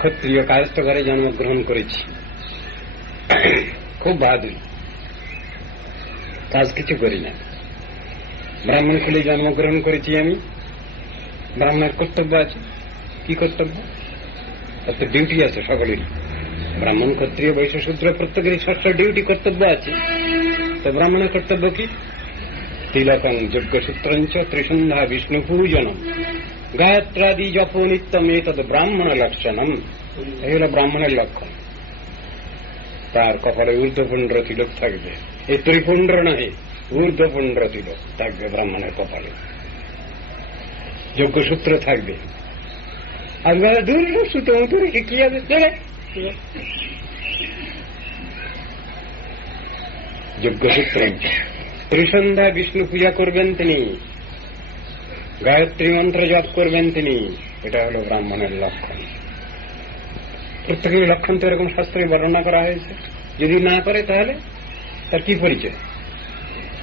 ক্ষত্রিয় কায়স্থ ঘরে জন্মগ্রহণ করেছি। খুব বাহাদুরি, কাজ কিছু করি না। ব্রাহ্মণ কুলে জন্মগ্রহণ করেছি আমি। ব্রাহ্মণের কর্তব্য আছে। কি কর্তব্য? একটা ডিউটি আছে সকলেরই। ব্রাহ্মণ, ক্ষত্রিয়, বৈশ্য, শূদ্র প্রত্যেকেরই ষষ্ঠ ডিউটি, কর্তব্য আছে। তো ব্রাহ্মণের কর্তব্য কি? তিলকং যজ্ঞসূত্রঞ্চ ত্রিসন্ধ্যা বিষ্ণু পূজনম গায়ত্রাদি জপ নিত্যম এতদ ব্রাহ্মণ লক্ষণম। এই হল ব্রাহ্মণের লক্ষণ। তার কপালে ঊর্ধ্বপুণ্ড তিলক থাকবে। এই ত্রিপুণ্ড নয়, ঊর্ধ্বপুণ্ড তিলক থাকবে ব্রাহ্মণের কপালে। যজ্ঞসূত্র থাকবে। আপনারা দূর সূত্র মতো রেখে কি হবে? যজ্ঞসূত্র। ত্রিসন্ধ্যা বিষ্ণু পূজা করবেন তিনি, গায়ত্রী মন্ত্র জপ করবেন তিনি। এটা হল ব্রাহ্মণের লক্ষণ। প্রত্যেকের লক্ষণ তো এরকম শাস্ত্রে বর্ণনা করা হয়েছে। যদি না করে তাহলে তার কি পরিচয়?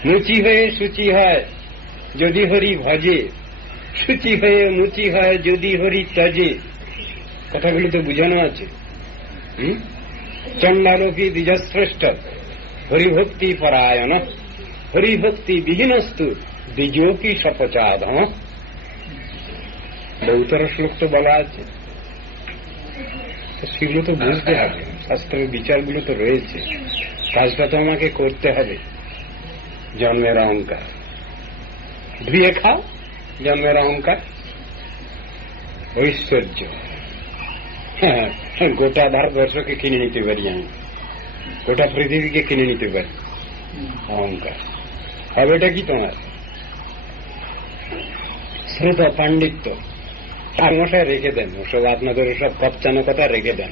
মুচি হয়ে সূচি হয় যদি হরি ভজে, সূচি হয়ে মুচি হয় যদি হরি ত্যাজে। কথাগুলি তো বুঝানো আছে। চণ্ডালোকি দ্বিজশ্রেষ্ঠ হরিভক্তি পরায়ণ, হরিভক্তি বিহীনস্তু দ্বিজোপি সপচাধম। বহুতর শ্লোক তো বলা আছে, সেগুলো তো বুঝতে হবে। শাস্ত্রের বিচারগুলো তো রয়েছে, কাজটা তো আমাকে করতে হবে। জন্মের অহংকার ধুয়ে খাও, জন্মের অহংকার ঐশ্বর্য। হ্যাঁ, গোটা ভারতবর্ষকে কিনে নিতে পারি আমি, গোটা পৃথিবীকে কিনে নিতে পারি। অহংকার হবেটা কি তোমার? শ্রুত পাণ্ডিত্য মশায় রেখে দেন, ওসব আপনাদের ওসব কপচানো কথা রেখে দেন।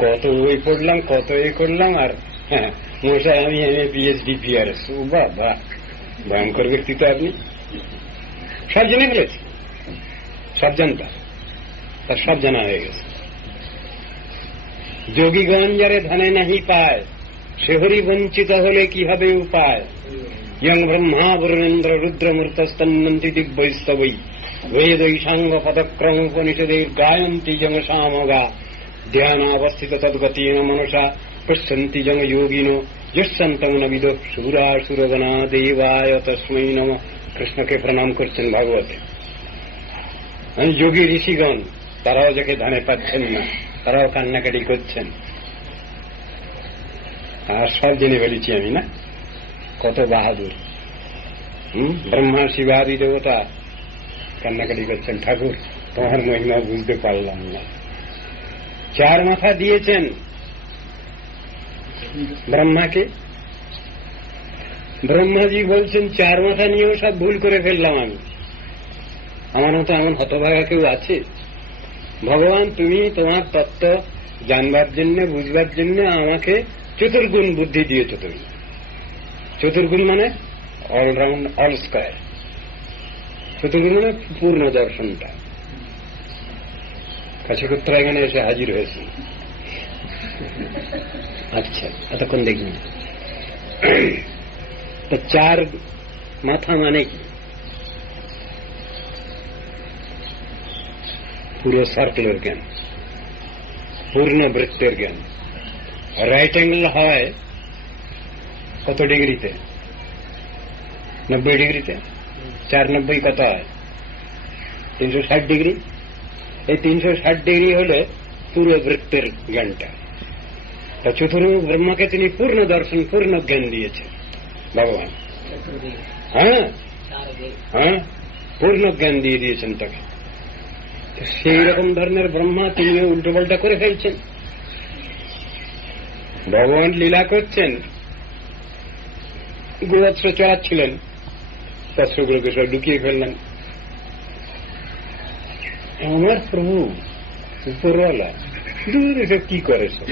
কত বই পড়লাম, কত এ করলাম, আর হ্যাঁ মশাই আমি এমএ পিএইচডি পিআরএস। বাবা, ভয়ঙ্কর ব্যক্তি তো আপনি। সব জেনে ফেলেছি, সব জানতাম, তার সব জানা হয়ে গেছে। যোগীগণ যারে ধ্যানে নাহি পায়, সে হরি বঞ্চিত হলে কি হবে উপায়। ইয়ং ব্রহ্মা বরুণেন্দ্র রুদ্রমূর্তস্তন্নন্তি দিব্যৈস্তবৈ, বেদৈষাঙ্গ পদক্রম উপনিষদের গায়ন্তি জং সামগা, ধ্যানাবস্থিত তদ্গতিন মনসা পশ্যন্তি জং যোগিনো যশন্তং ন বিদো সুরাসুরগণা দেবায় তস্मै নমঃ। কৃষ্ণকে প্রণাম করছেন ভাগবতে। যোগী ঋষিগণ তারাও যাকে ধানে পাচ্ছেন না, তারাও কান্নাকাটি করছেন। আর সব জেনে ফেলেছি আমি, না? কত বাহাদুর। ব্রহ্মা শিবাদি দেবতা কান্নাকাটি করছেন, ঠাকুর তোমার মহিমা বুঝতে পারলাম না। 4 মাথা দিয়েছেন ব্রহ্মাকে। ব্রহ্মাজি বলছেন 4 মাথা নিয়েও সব ভুল করে ফেললাম আমি। আমার মতো এমন হতভাগা কেউ আছে? ভগবান, তুমি তোমার তত্ত্ব জানবার জন্য, বুঝবার জন্য আমাকে চতুর্গুণ বুদ্ধি দিয়েছ। তুমি চতুর্গুণ মানে অলরাউন্ড, অল স্কয়ার। চতুর্গুণ মানে পূর্ণ দর্শনটা। কাশীপুত্রা এখানে এসে হাজির হয়েছে। আচ্ছা, এতক্ষণ দেখিনি। তো 4 মাথা মানে কি? পুরো সার্কেলের জ্ঞান, পূর্ণ বৃত্তের জ্ঞান। রাইট অ্যাঙ্গেল হয় কত ডিগ্রিতে? 90 ডিগ্রিতে। 490 কত হয়? 360 ডিগ্রি। এই 360 ডিগ্রি হলে পুরো বৃত্তের জ্ঞানটা। তা চতুর্মুখ ব্রহ্মাকে তিনি পূর্ণ দর্শন, পূর্ণ জ্ঞান দিয়েছেন ভগবান। হ্যাঁ হ্যাঁ, পূর্ণ জ্ঞান দিয়ে দিয়েছেন তাকে। সেই রকম ধরনের ব্রহ্মা তিনিও উল্টোপাল্টা করে ফেলছেন। ভগবান লীলা করছেন, গোবৎস চড়াচ্ছিলেন, বস্ত্রগুলোকে সব লুকিয়ে ফেললেন। আমার প্রভু উপরওয়ালা দূর এসব কি করে, সব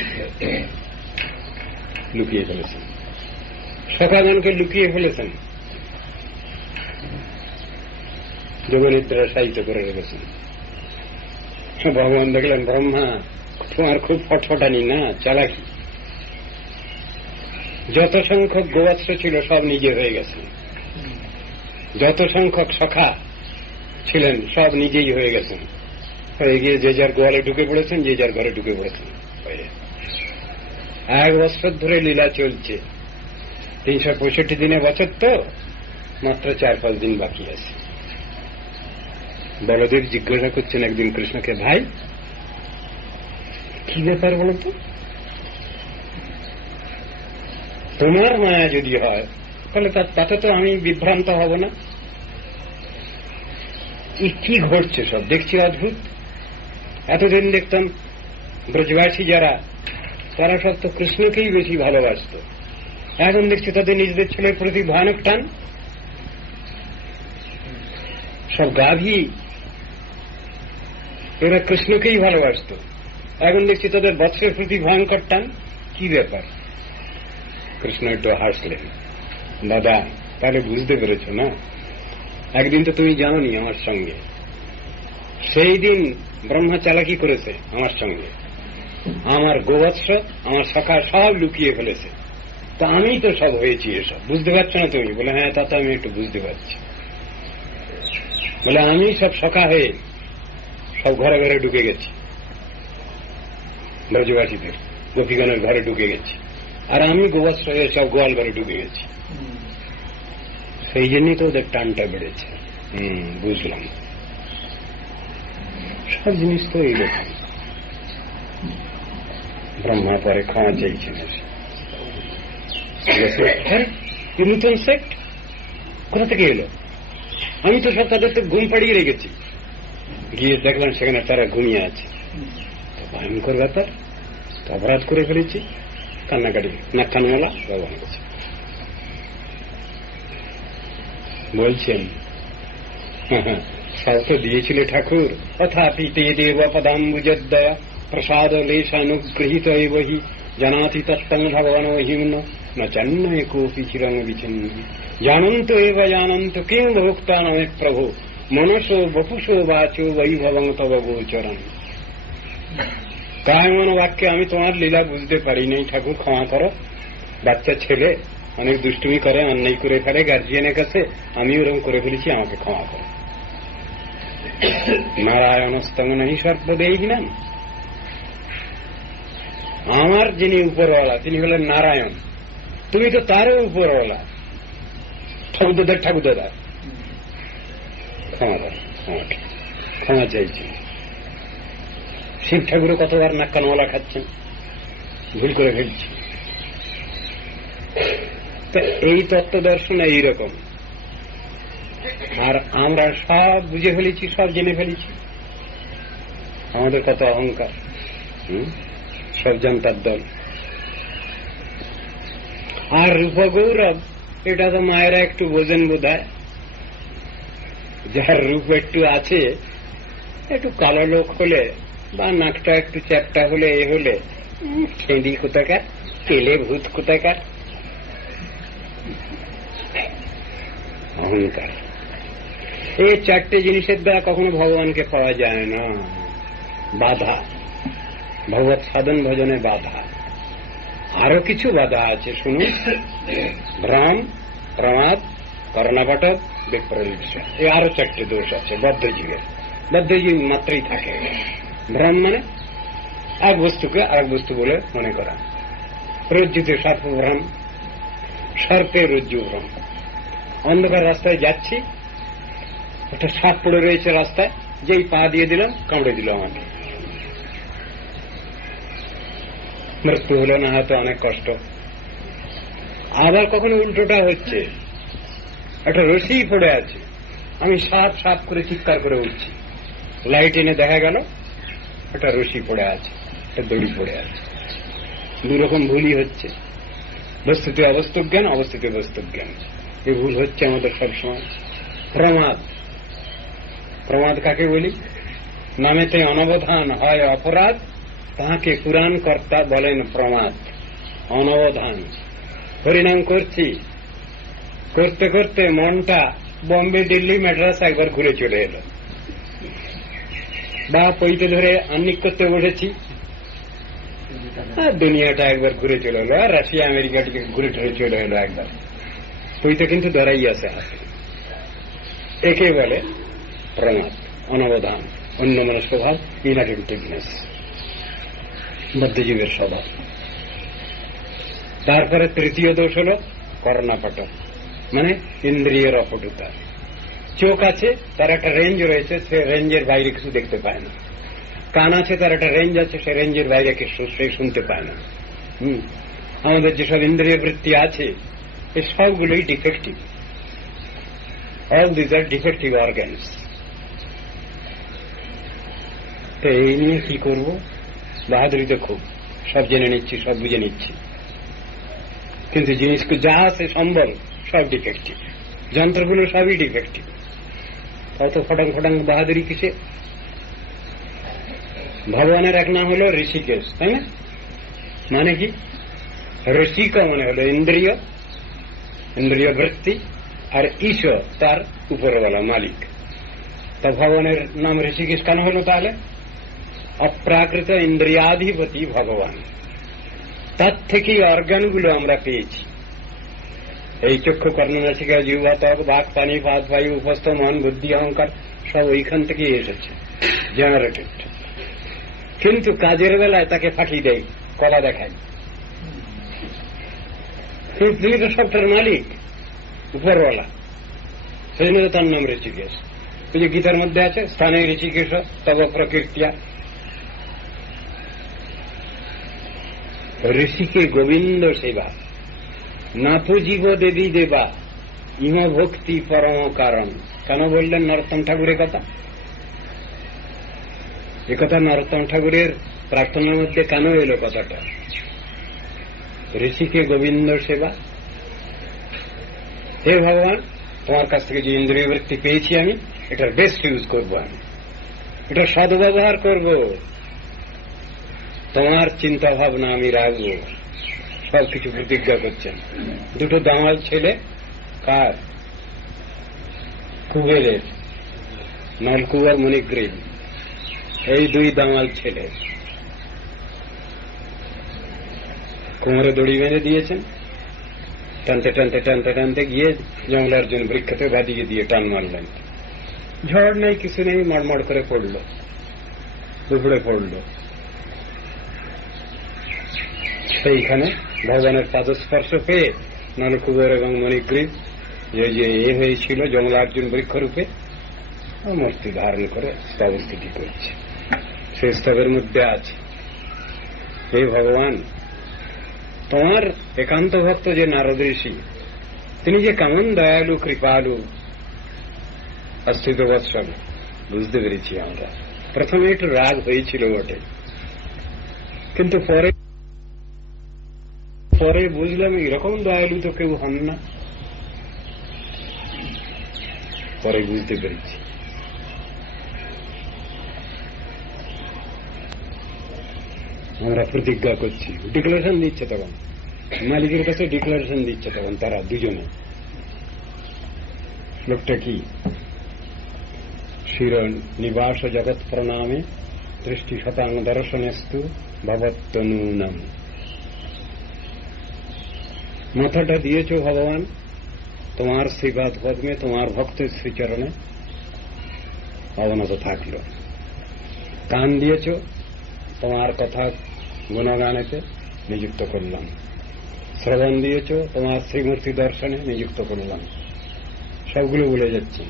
লুকিয়ে ফেলেছেন। সখাগণকে লুকিয়ে ফেলেছেন, যোগনিদ্রা সাহিত্য করে রেখেছেন। ভগবান দেখলেন, ব্রহ্মা তোমার খুব ফটফটানি না, চালাকি। যত সংখ্যক গোবৎস ছিল সব নিজে হয়ে গেছেন, যত সংখ্যক সখা ছিলেন সব নিজেই হয়ে গেছেন। হয়ে গিয়ে যে যার গোয়ালে ঢুকে পড়েছেন, যে যার ঘরে ঢুকে পড়েছেন। 1 বছর ধরে লীলা চলছে। 365 দিনে বছর, তো মাত্র 4-5 দিন বাকি আছে। বলদেব জিজ্ঞাসা করছেন একদিন কৃষ্ণকে, ভাই কি ব্যাপার বলো তো? তোমার মায়া যদি হয় তাহলে তাতে তো আমি বিভ্রান্ত হব না। কি ঘটছে সব দেখছি অদ্ভুত। এতদিন দেখতাম ব্রজবাসী যারা, তারা সব তো কৃষ্ণকেই বেশি ভালোবাসত। এখন দেখছি তাদের নিজেদের ছেলের প্রতি ভয়ানক টান। সব গাভী, এরা কৃষ্ণকেই ভালোবাসত। এখন দেখছি তাদের বৎসের প্রতি ভয়ঙ্কর টান। কি ব্যাপার? কৃষ্ণ একটু হাসলেন। দাদা, তাহলে বুঝতে পেরেছ না? একদিন তো তুমি জানোনি আমার সঙ্গে, সেই দিন ব্রহ্মা চালাকি করেছে আমার সঙ্গে। আমার গোবৎস, আমার সখা সব লুকিয়ে ফেলেছে। তা আমি তো সব হয়েছি এসব, বুঝতে পারছো না তুমি? বলে হ্যাঁ, তা তো আমি একটু বুঝতে পারছি। বলে আমি সব সখা হয়ে সব ঘরে ঘরে ঢুকে গেছি, ব্রজবাসীদের গোপীগণের ঘরে ঢুকে গেছি, আর আমি গোবৎস হয়ে সব গোয়াল ঘরে ঢুকে গেছি। সেই জন্যই তো ওদের টানটা বেড়েছে। বুঝলাম। সব জিনিস তো এইরকম। ব্রহ্মা পরে ক্ষমা চাইছেন। নূতন সেক্ট কোথা থেকে এলো? আমি তো সব তাদের তো ঘুম পাড়িয়ে রেখেছি। গিয়ে দেখলাম সেখানে তারা ঘুমিয়ে আছে। ভয়ঙ্কর ব্যাপার, অপরাধ করে ফেলেছি। কান্নাকাটি, নাক্কানওয়ালা ভগবান কাছে বলছেন, সব তো দিয়েছিলে ঠাকুর, তথাপি তে দেব পদাম্বুজদ্দয়া প্রসাদ লেশানুগৃহীত এবহি জানাতি তত্ত্বং ভগবান হিম্ন ন চান্নয় কোপি চিরং বিচ্ছিন্ন জানন্ত এব জানন্ত কিং ভোক্তা নমে প্রভু মনসো বপুষো বাচো বৈভবং তব গোচরণ। কায় মনোবাক্যে আমি তোমার লীলা বুঝতে পারি নাই ঠাকুর, ক্ষমা করো। বাচ্চা ছেলে অনেক দুষ্টুমি করে, অন্যায় করে ফেলে গার্জিয়ানের কাছে, আমি ওরকম করে ফেলেছি, আমাকে ক্ষমা করো। নারায়ণস্তম নহি সর্বদেই জ্ঞান। আমার যিনি উপরওয়ালা তিনি হলেন নারায়ণ, তুমি তো তারও উপরওয়ালা, ঠাকুরদাদার ঠাকুরদাদা। ক্ষমা করো, ক্ষমা চাইছি। শিব ঠাকুরও কতবার নাক্কানওয়ালা খাচ্ছেন, ভুল করে ফেলছি। এই তত্ত্ব দর্শন এইরকম। আর আমরা সব বুঝে ফেলেছি, সব জেনে ফেলেছি। আমাদের কত অহংকার, সব জানতার দল। আর রূপগৌরব, এটা তো মায়েরা একটু বোঝেন বোধ হয়। যার রূপ একটু আছে, একটু কালো লোক হলে বা নাকটা একটু চ্যাপটা হলে, এ হলে ছেঁদি কোথাকার, তেলে ভূত কোথাকার, অহংকার। এই চারটে জিনিসের দ্বারা কখনো ভগবানকে পাওয়া যায় না। বাধা, ভগবত সাধন ভজনে বাধা। আরো কিছু বাধা আছে, শুনুন। ভ্রম, প্রমাদ, করণাপটক, বিপ্রলিপ্সা, এই আরো চারটে দোষ আছে বদ্ধজীবের। বদ্ধজীব মাত্রই থাকে। ভ্রম মানে এক বস্তুকে আরেক বস্তু বলে মনে করা। রজ্জুতে সর্প ভ্রম, সর্পে রজ্জু ভ্রম। অন্ধকার রাস্তায় যাচ্ছি, একটা সাপ পড়ে রয়েছে রাস্তায়, যেই পা দিয়ে দিলাম কামড়ে দিল আমাকে, মৃত্যু হলো, না হয়তো অনেক কষ্ট। আবার কখনো উল্টোটা হচ্ছে, একটা রশি পড়ে আছে, আমি সাপ সাপ করে চিৎকার করে উঠছি, লাইট এনে দেখা গেল একটা রশি পড়ে আছে, একটা দড়ি পড়ে আছে। দুরকম ভুলই হচ্ছে। বস্তুতে অবস্তব জ্ঞান, অবস্থিত বস্তব জ্ঞান, এই ভুল হচ্ছে আমাদের সবসময়। প্রমাদ, প্রমাদ কাকে বলি? নামেতে অনবধান হয় অপরাধ, তাহাকে পুরাণ কর্তা বলেন প্রমাদ। অনবধান, হরিনাম করছি, করতে করতে মনটা বম্বে, দিল্লি, ম্যাড্রাস একবার ঘুরে চলে এলো। বা পইতে ধরে আন্নিক করতে বসেছি, দুনিয়াটা একবার ঘুরে চলে এলো, আর রাশিয়া আমেরিকাটিকে ঘুরে টুরে চলে এলো একবার। পইতে কিন্তু ধরাই আছে হাতে। একে বলে প্রমাদ, অনবধান, অন্যমনস্ক ভাব, ইনঅ্যাটেন্টিভনেস, মধ্যজীবের স্বভাব। তারপরে তৃতীয় দোষ হল করণাপটক, মানে ইন্দ্রিয়ের অপটুতা। চোখ আছে, তার একটা রেঞ্জ রয়েছে, সে রেঞ্জের বাইরে কিছু দেখতে পায় না। কান আছে, তার একটা রেঞ্জ আছে, সে রেঞ্জের বাইরে সে শুনতে পায় না। আমাদের যেসব ইন্দ্রিয় বৃত্তি আছে, এই সবগুলোই defective. All these are defective organs. তো এই নিয়ে কি করব? বাহাদুরি তো খুব, সব জেনে নিচ্ছি, সব বুঝে নিচ্ছি, কিন্তু জিনিসকে যা আছে সম্বল সব ডিফেক্টিভ, যন্ত্রগুলো সবই ডিফেক্টিভ। অত ফটাং ফটাং বাহাদুরি কিসে? ভগবানের এক নাম হলো ঋষিকেশ, তাই না? মানে কি? ঋষিকা মানে হলো ইন্দ্রিয়, ইন্দ্রিয় বৃত্তি, আর ঈশ্বর তার উপরওয়ালা মালিক। তা ভগবানের নাম ঋষিকেশ কেন হলো তাহলে? অপ্রাকৃত ইন্দ্রিয়াধিপতি ভগবান, তার থেকেই অর্গানগুলো আমরা পেয়েছি। এই চক্ষু কর্ণনাসিকা জিহ্বা ত্বক বাক পানি পাদ বায়ু উপস্থ মন বুদ্ধি অহংকার সব ওইখান থেকেই এসেছে, জেনারেটেড। কিন্তু কাজের বেলায় তাকে ফাঁকি দেয়, কলা দেখায়। তিনি তো সবটার মালিক, উপরওয়ালা, সেই জন্য তার নাম ঋষিকেশ। ওই যে গীতার মধ্যে আছে, স্থানে ঋষিকেশ তব প্রকৃতিয়া। ঋষিকে গোবিন্দ সেবা নাথ জীব দেবী দেবা ইহ ভক্তি পরম কারণ। কেন বললেন নরোত্তম ঠাকুরের কথা? একথা নরোত্তম ঠাকুরের প্রার্থনার মধ্যে কেন এলো কথাটা? ঋষিকে গোবিন্দ সেবা। হে ভগবান, তোমার কাছ থেকে যে ইন্দ্রিয় বৃত্তি পেয়েছি আমি, এটার বেস্ট ইউজ করবো, আমি এটা সদ্ব্যবহার করব, তোমার চিন্তা ভাবনা আমি রাখবো। সবকিছু প্রতিজ্ঞা করছেন। দুটো দামাল ছেলে, কার? কুবেরের, নলকুয়ার মণিগ্রীব, এই দুই দামাল ছেলে কোমরে দড়ি বেঁধে দিয়েছেন। টানতে টানতে টানতে টানতে গিয়ে জঙ্গলার্জুন বৃক্ষতে বাদিয়ে দিয়ে টান মারলেন। ঝড় নেই, কিছু নেই, মড়মড় করে পড়ল, দুপুরে পড়ল। সেইখানে ভগবানের পাদস্পর্শ পেয়ে নলকুবের এবং মণিগ্রীব যে হয়েছিল জঙ্গলার্জুন বৃক্ষরূপে, মূর্তি ধারণ করে স্তবস্থিতি করছে। সেই স্তবের মধ্যে আছে, হে ভগবান, তোমার একান্ত ভক্ত যে নারদ ঋষি, তিনি যে কেমন দয়ালু, কৃপালু, অস্থিত বৎসল, বুঝতে পেরেছি আমরা। প্রথমে একটু রাগ হয়েছিল বটে, কিন্তু পরে বুঝলাম এরকম দয়ালু তো কেউ হন না। পরে বুঝতে পেরেছি। আমরা প্রতিজ্ঞা করছি, ডিক্লারেশন দিচ্ছে তখন, মালিকের কাছে ডিক্লারেশন দিচ্ছে তখন তারা দুজনে। লোকটা কি? শির নিবাস জগৎ প্রণামে দৃষ্টি শতাঙ্গ দর্শনেস্তু ভবত্তনূনম। মাথাটা দিয়েছ ভগবান তোমার শ্রীপাদ পদ্মে, তোমার ভক্তের শ্রীচরণে অবনত থাকল। কান দিয়েছ, তোমার কথা গুণগানেতে নিযুক্ত করলাম। শ্রবণ দিয়েছ, তোমার শ্রীমূর্তি দর্শনে নিযুক্ত করলাম। সবগুলো বলে যাচ্ছেন।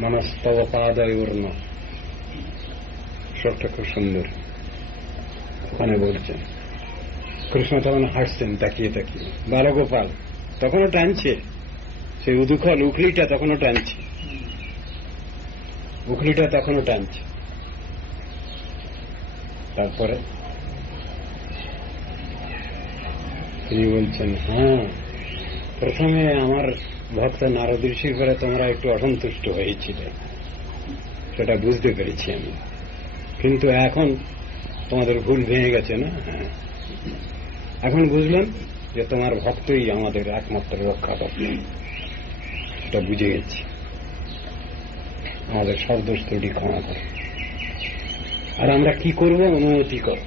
মনস্তব পাদয়ূর্ণ, সবটা খুব সুন্দর ওখানে বলছেন। কৃষ্ণ তখন হাসছেন তাকিয়ে তাকিয়ে। বালগোপাল তখনও টানছে, সেই উদুখল উখলিটা তখনও টানছে, উখলিটা তখনও টানছে। তারপরে তিনি বলছেন, হ্যাঁ, প্রথমে আমার ভক্ত নারদ ঋষির করে তোমরা একটু অসন্তুষ্ট হয়েছিলে, সেটা বুঝতে পেরেছি আমি, কিন্তু এখন তোমাদের ভুল ভেঙে গেছে না? হ্যাঁ, এখন বুঝলাম যে তোমার ভক্তই আমাদের একমাত্র রক্ষা করবে, এটা বুঝে গেছি। আমাদের সব দোষ ত্রুটি ক্ষমা করো, আর আমরা কি করব অনুমতি কর,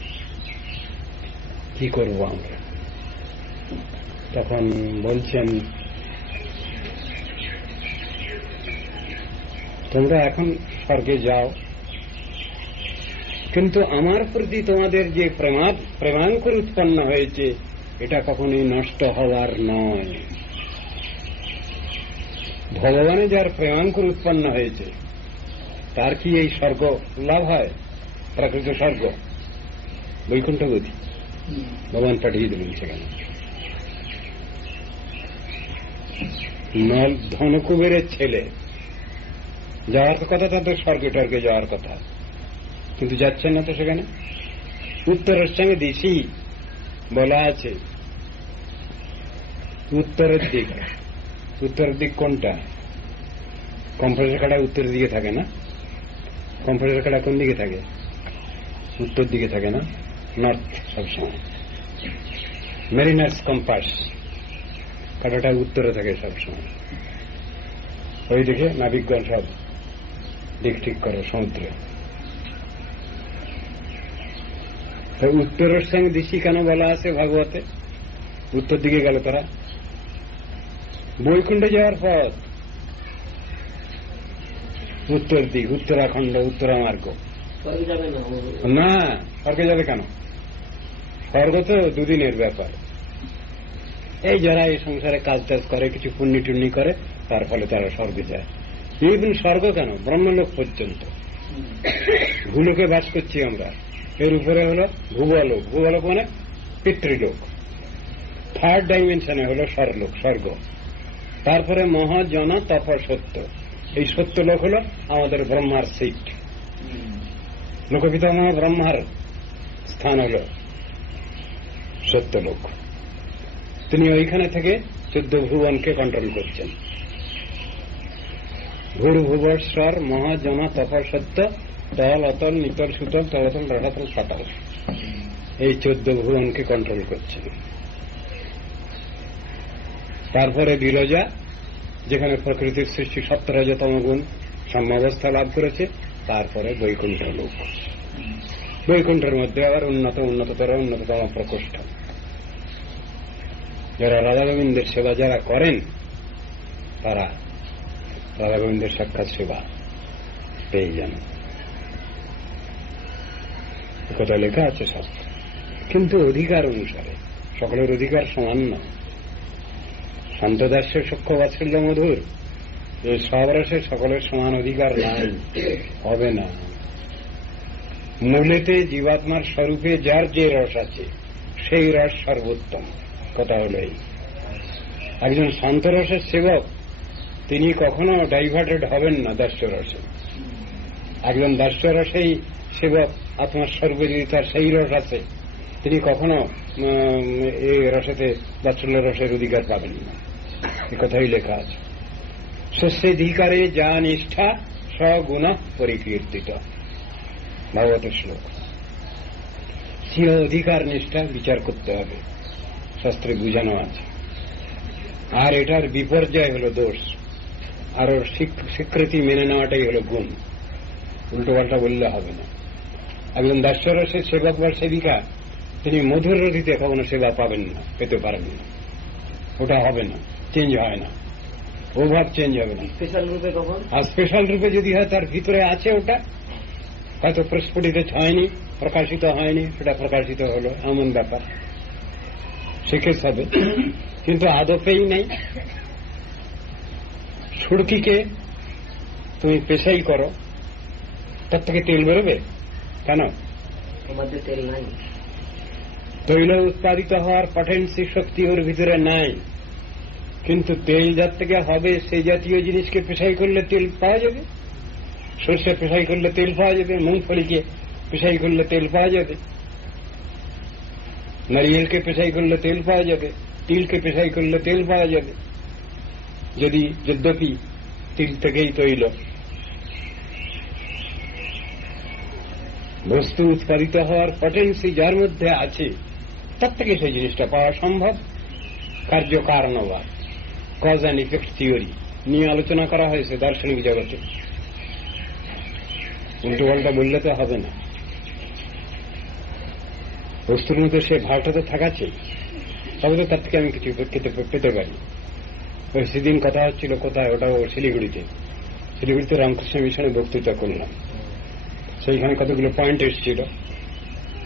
কি করব আমরা? তখন বলছেন, তোমরা এখন স্বর্গে যাও, কিন্তু আমার প্রতি তোমাদের যে প্রেমাঙ্কুর উৎপন্ন হয়েছে এটা কখনোই নষ্ট হওয়ার নয়। ভগবানে যার প্রেমাঙ্কুর উৎপন্ন হয়েছে তার কি এই স্বর্গ লাভ হয়? প্রাকৃত স্বর্গ, বৈকুণ্ঠ গতি ভগবান পাঠিয়ে দেবেন সেখানে। ধনকুবেরের ছেলে যাওয়ার কথা, তাদের স্বর্গে টর্গে যাওয়ার কথা, কিন্তু যাচ্ছেন না তো সেখানে। উত্তরের সঙ্গে দিশি বলা আছে, উত্তরের দিক। উত্তরের দিক কোনটা? কম্প্রেসর কাটা উত্তরের দিকে থাকে না? কম্প্রেসর কাটা কোন দিকে থাকে? উত্তর দিকে থাকে না? নর্থ সবসময়। মেরিনার্স কম্পাস কাটাটা উত্তরে থাকে সবসময়। ওই দিকে নাবিকগণ সব দিক ঠিক করে সমুদ্রে। উত্তরের সঙ্গে দিশি কেন বলা আছে ভাগবতে? উত্তর দিকে গেল তারা। বৈকুণ্ঠে যাওয়ার পথ উত্তর দিক, উত্তরাখণ্ড, উত্তরামার্গ। না, স্বর্গে যাবে কেন? স্বর্গ তো দুদিনের ব্যাপার। এই যারা এই সংসারে কাজ টাজ করে, কিছু পুণ্যি টুন্নি করে, তার ফলে তারা স্বর্গে যায়। ইভেন স্বর্গ কেন, ব্রহ্মলোক পর্যন্ত। ভূলোকে বাস করছি আমরা, এর উপরে হল ভূবলোক। ভূবলোক মানে পিতৃলোক। থার্ড ডাইমেনশনে হল স্বর্লোক, স্বর্গ। তারপরে মহাজনা তপ সত্য। এই সত্য লোক হল আমাদের ব্রহ্মার সিট। লোকপিতামহ ব্রহ্মার স্থান হল সত্যলোক। তিনি ওইখানে থেকে 14 ভুবনকে কন্ট্রোল করছেন। ভূর্ভুবস্বর মহাজনা তপ সত্য তল অতল নিতল সুতল তলতল রসাতল সাতল, এই 14 ভুবনকে কন্ট্রোল করছেন। তারপরে বিরজা, যেখানে প্রকৃতির সৃষ্টি 17তম গুণ সাম্যাবস্থা লাভ করেছে। তারপরে বৈকুণ্ঠ লোক। বৈকুণ্ঠের মধ্যে আবার উন্নততর উন্নততম প্রকোষ্ঠ। যারা রাধা গোবিন্দের সেবা যারা করেন, তারা রাধা গোবিন্দের সাক্ষাৎ সেবা পেয়ে যান। কথা লেখা আছে শাস্ত্র, কিন্তু অধিকার অনুসারে। সকলের অধিকার সমান না। শান্তদাস্যের সূক্ষ্ম বাৎসল্য মধুর, এই সব রসে সকলের সমান অধিকার নাই, হবে না। মূলেতে জীবাত্মার স্বরূপে যার যে রস আছে, সেই রস সর্বোত্তম। কথা হল এই, একজন শান্ত রসের সেবক তিনি কখনো ডাইভার্টেড হবেন না দাস্য রসে। একজন দাস্য রসেই সেবক আত্মার স্বরূপে যদি তার সেই রস আছে, তিনি কখনো এই রসেতে বাৎসল্য রসের অধিকার পাবেন না। এ কথাই লেখা আছে। স্বস্যাধিকারে যা নিষ্ঠা সগুণ পরিকীর্তিত, ভাগবত শ্লোক। স্বীয় অধিকার নিষ্ঠা বিচার করতে হবে, শাস্ত্রে বুঝানো আছে। আর এটার বিপর্যয় হল দোষ, আর ওর স্বীকৃতি মেনে নেওয়াটাই হল গুণ। উল্টোপাল্টা বললে হবে না। একজন দাস্যরসের সেবক বা সেবিকা তিনি মধুর রতিতে কখনো সেবা পাবেন না, পেতে পারেন না। ওটা হবে না, চেঞ্জ হয় না, ওভাব চেঞ্জ হবে না। স্পেশাল রূপে কখন? আর স্পেশাল রূপে যদি হয়, তার ভিতরে আছে ওটা, হয়তো প্রস্ফুটিত হয়নি, প্রকাশিত হয়নি, সেটা প্রকাশিত হলো, এমন ব্যাপার শিখেছ হবে, কিন্তু আদপেই নেই। সুরকিকে তুমি পেশাই করো, তার থেকে তেল বেরোবে কেন? আমাদের তেল নাই। তৈল উৎপাদিত হওয়ার পটেন্সি শক্তি ওর ভিতরে নাই, কিন্তু তেল যার থেকে হবে সেই জাতীয় জিনিসকে পেশাই করলে তেল পাওয়া যাবে। সর্ষে পেশাই করলে তেল পাওয়া যাবে, মুংফলিকে পেশাই করলে তেল পাওয়া যাবে, নারিয়েলকে পেশাই করলে তেল পাওয়া যাবে, তিলকে পেশাই করলে তেল পাওয়া যাবে। যদি যদ্যপি তিল থেকেই তৈল। বস্তু উৎপাদিত হওয়ার পটেন্সি যার মধ্যে আছে, তার থেকে সেই জিনিসটা পাওয়া সম্ভব। কার্যকারণবাদ, কজ অ্যান্ড ইফেক্ট থিওরি নিয়ে আলোচনা করা হয়েছে দার্শনিক জগতে। উল্টো পাল্টা বললে তো হবে না। বস্তুর মধ্যে সে ভাবটা তো থাকা চাই, তবে তো তার থেকে আমি কিছু পেতে পারি। ওই সেদিন কথা হচ্ছিল, কোথায় ওটাও শিলিগুড়িতে। শিলিগুড়িতে রামকৃষ্ণ মিশনে বক্তৃতা করলাম, সেইখানে কতগুলো পয়েন্ট এসেছিল,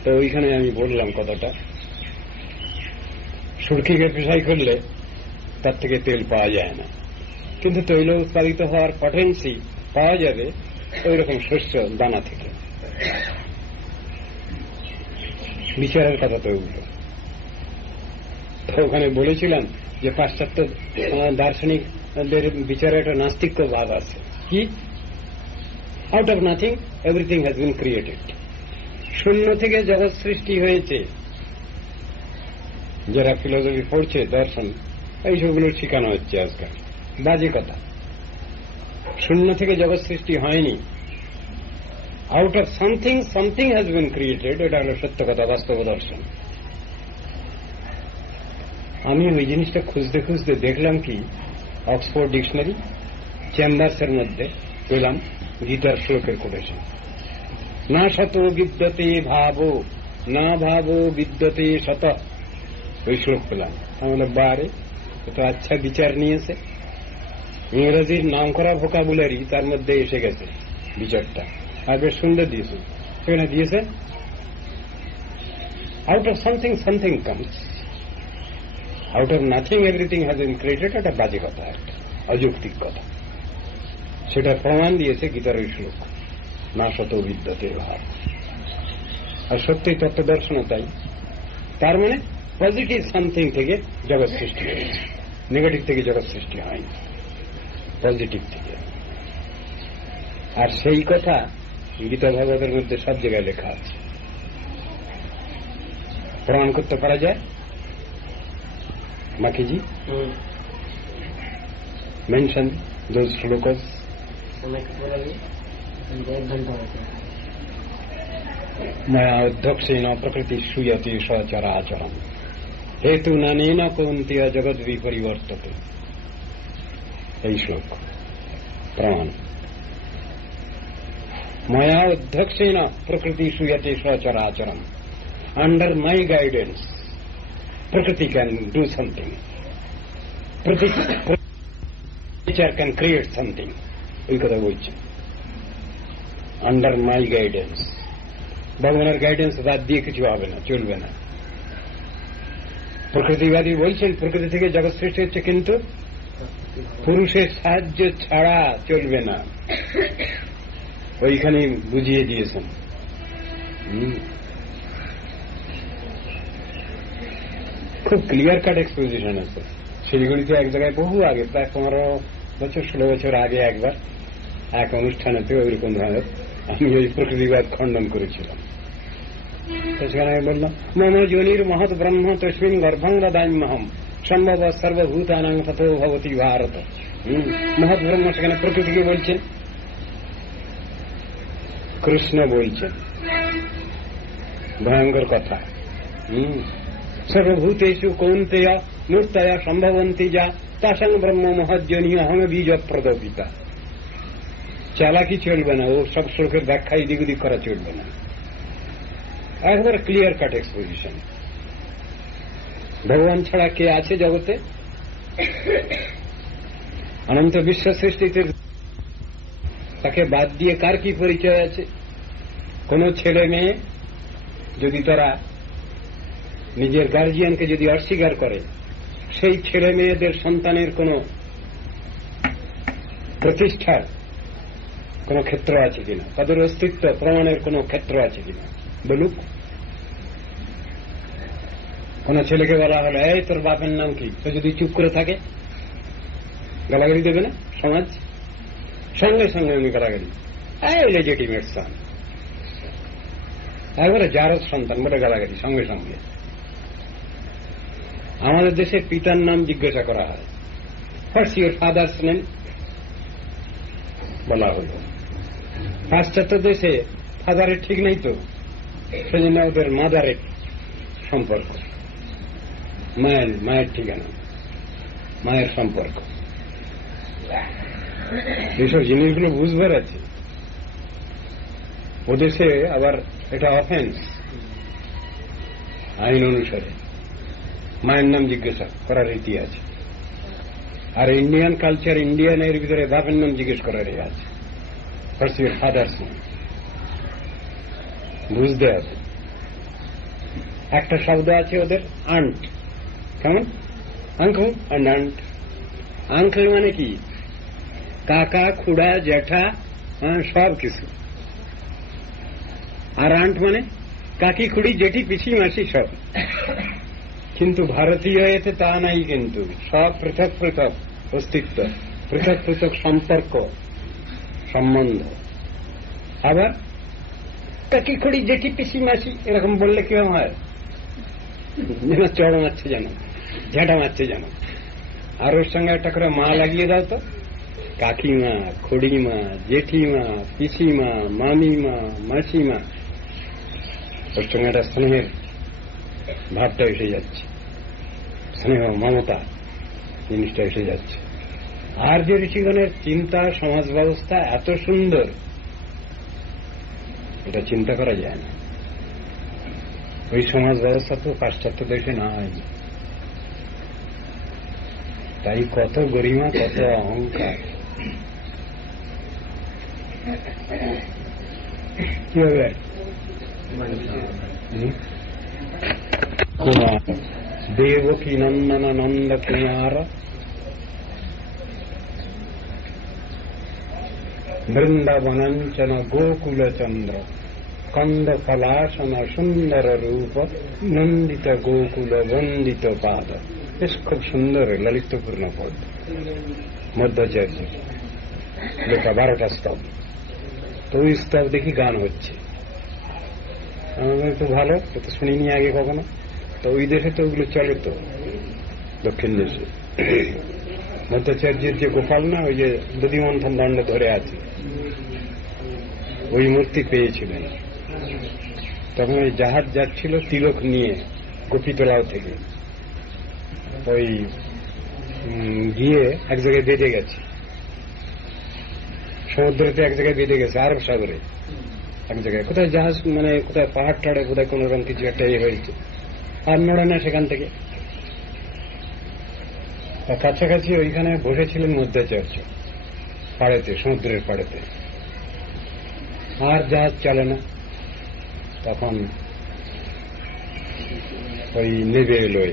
তো ওইখানে আমি বললাম কথাটা। সুরকিকে পেশাই করলে তার থেকে তেল পাওয়া যায় না, কিন্তু তৈল উৎপাদিত হওয়ার পটেন্সি পাওয়া যাবে ওই রকম শস্য দানা থেকে। বিচারের কথা তো ওগুলো। তো ওখানে বলেছিলাম যে পাশ্চাত্য দার্শনিকদের বিচারে একটা নাস্তিক্য ভাব আছে। কি? Out of nothing everything has been created. শূন্য থেকে জগৎ সৃষ্টি হয়েছে। যারা ফিলোসফি পড়ছে, দর্শন, এইসবগুলো শিখানো হচ্ছে আজকাল। বাজে কথা। শূন্য থেকে জগৎ সৃষ্টি হয়নি। Out of something something has been created. এটা হল সত্য কথা, বাস্তব দর্শন। আমি ওই জিনিসটা খুঁজতে খুঁজতে দেখলাম কি, অক্সফোর্ড ডিকশনারি চেম্বার্সের মধ্যে পেলাম গীতার শ্লোকের কোটেশন। না শত বিদ্যতে ভাবো, না ভাবো বিদ্যতে শত, ওই শ্লোক পেলাম। আমাদের বারে তো আচ্ছা বিচার নিয়েছে, ইংরেজির নাম করা ভোকাবুলারি তার মধ্যে এসে গেছে বিচারটা, আর বেশ সুন্দর দিয়েছে। সেখানে দিয়েছে out of something something comes, out of nothing everything has been created. একটা বাজে কথা, একটা অযৌক্তিক কথা। সেটা প্রমাণ দিয়েছে গীতার ওই শ্লোক, না শত বিদ্যতে ভাব। আর সত্যি তত্ত্ব দর্শনও তাই। তার মানে পজিটিভ সামথিং থেকে জগৎ সৃষ্টি হয়েছে, নেগেটিভ থেকে জগৎ সৃষ্টি হয়নি, পজিটিভ থেকে। আর সেই কথা গীতা ভাগবতের মধ্যে সব জায়গায় লেখা আছে, প্রমাণ করতে পারা যায়। মাকিজি মেনশন দোজ শ্লোকস। মায়া অধ্যক্ষেণ প্রকৃতি সুয়তি সচরাচরম হেতু নানেন কৌন্তেয় জগৎ বিপরিবর্ততে। এই শ্লোক প্রমাণ। মায়া অধ্যক্ষেণ প্রকৃতি সুয়তি সচরাচরম। আন্ডার মাই গাইডেন্স প্রকৃতি can do something, nature can create something. ওই কথা বলছি, আন্ডার মাই গাইডেন্স। ভগবানের গাইডেন্স বাদ দিয়ে কিছু হবে না, চলবে না। প্রকৃতিবাদী বলছেন প্রকৃতি থেকে জগৎ সৃষ্টি হচ্ছে, কিন্তু পুরুষের সাহায্য ছাড়া চলবে না। ওইখানে বুঝিয়ে দিয়েছেন। খুব ক্লিয়ার কাট এক্সপোজিশন আছে। শিলিগুড়িতে এক জায়গায় বহু আগে, প্রায় 15 বছর 16 বছর আগে একবার এক অনুষ্ঠানেতে ওইরকম ধরনের আমি ওই প্রকৃতিবাদ খণ্ডন করেছিলাম। সেখানে আমি বললাম, মম যোনির মহৎ ব্রহ্ম তস্মিন গর্ভং দদাম্যহম সম্ভব সর্বভূতানাং ততো ভবতি ভারত। মহৎ ব্রহ্ম সেখানে প্রকৃতিকে বলছেন, কৃষ্ণ বলছেন। ভয়ঙ্কর কথা। সর্বভূতেষু কৌন্তেয় মূর্তয়া সম্ভবন্তি যা তাসাং ব্রহ্ম মহজ্জনী অহম বীজ প্রদপিতা। চালাকি চলবে না, ও সব শ্লোকের ব্যাখ্যা এদিক ওদিক করা চলবে না। একবার ক্লিয়ার কাট এক্সপোজিশন। ভগবান ছাড়া কে আছে জগতে? অনন্ত বিশ্ব সৃষ্টিতে তাকে বাদ দিয়ে কার কি পরিচয় আছে? কোন ছেলে মেয়ে যদি তারা নিজের গার্জিয়ানকে যদি অস্বীকার করে, সেই ছেলে মেয়েদের সন্তানের কোন প্রতিষ্ঠার কোন ক্ষেত্র আছে কিনা, তাদের অস্তিত্ব প্রমাণের কোন ক্ষেত্র আছে কিনা বলুক। কোন ছেলেকে বলা হলো, এই তোর বাপের নাম কি? তো যদি চুপ করে থাকে, গালাগালি দেবে না সমাজ? সঙ্গে সঙ্গে উনি গালাগালি, এই লেজিটিমেট সন, একবারে যার সন্তান বলে গালাগালি সঙ্গে সঙ্গে। আমাদের দেশে পিতার নাম জিজ্ঞাসা করা হয়, হোয়াটস ইউর ফাদার্স নেম বলা হল। পাশ্চাত্য দেশে ফাদারের ঠিক নেই তো, সেজন্য ওদের মাদারের সম্পর্ক, মায়ের ঠিকানা, মায়ের সম্পর্ক। এইসব জিনিসগুলো বুঝবার আছে। ওদেশে আবার এটা অফেন্স আইন অনুসারে, মায়ের নাম জিজ্ঞাসা করার রীতি আছে। আর ইন্ডিয়ান কালচার, ইন্ডিয়ানের ভিতরে বাপের নাম জিজ্ঞেস করার আছে। হোয়াটস ইউর ফাদার্স নেম বুঝতে হবে। একটা শব্দ আছে ওদের, আন্ট। কেমন? Uncle and aunt. আঙ্কল মানে কি? কাকা, খুড়া, জ্যাঠা, সব কিছু। আর আন্ট মানে কাকি, খুড়ি, জেঠি, পিসি, মাসি সব। কিন্তু ভারতীয় এতে তা নাই, কিন্তু সব পৃথক পৃথক অস্তিত্ব, পৃথক পৃথক সম্পর্ক, সম্বন্ধ। আবার কাকি, খুড়ি, জেঠি, পিসি, মাসি এরকম বললে কিরকম হয়? যেন চড় মারছে, যেন ঝেঁটা মারছে যেন। আর ওর সঙ্গে একটা করে মা লাগিয়ে দাও তো, কাকিমা, খুড়িমা, জেঠিমা, পিসিমা, মামিমা, মাসিমা। ওর সঙ্গে একটা স্নেহের ভাবটা এসে যাচ্ছে, স্নেহ মমতা জিনিসটা এসে যাচ্ছে। আর যে ঋষিগণের চিন্তা, সমাজ ব্যবস্থা এত সুন্দর, এটা চিন্তা করা যায় না। ওই সমাজ ব্যবস্থা তো পাশ্চাত্য দেশে নাই। তাই কত গরিমা, কত অহংকার। কি হবে? কুমার দেবকী নন্দন নন্দ কুমার বৃন্দাবনাঞ্চন গোকুল চন্দ্র কন্দ ফলাসন সুন্দর রূপ নন্দিত গোকুল বন্দিত পাদ। বেশ খুব সুন্দর ললিতপূর্ণ পদ মধ্যাচার্য লেখা 12টা স্তব। তো ওই স্তব দেখি গান হচ্ছে, একটু ভালো, তো শুনিনি আগে কখনো। তো ওই দেশে তো ওগুলো চলে, তো দক্ষিণ দেশে মধ্যাচার্যের যে গোপাল না, ওই যে দধিমন্থন দণ্ড ধরে আছে, ওই মূর্তি পেয়েছিলেন। তখন ওই জাহাজ যাচ্ছিল তিলক নিয়ে গোপীতলাও থেকে, ওই গিয়ে এক জায়গায় বেঁধে গেছে, সমুদ্রতে এক জায়গায় বেঁধে গেছে, আরব সাগরে এক জায়গায়। কোথায় জাহাজ, মানে কোথায় পাহাড় টাড়ে কোথায় কোন রকম কিছু একটা হয়েছে, আর নড়ে না সেখান থেকে। কাছাকাছি ওইখানে বসেছিলেন মধ্যাচার্য পাড়েতে, সমুদ্রের পাড়েতে, আর জাহাজ চলে না। তখন ওই নেবে এলো,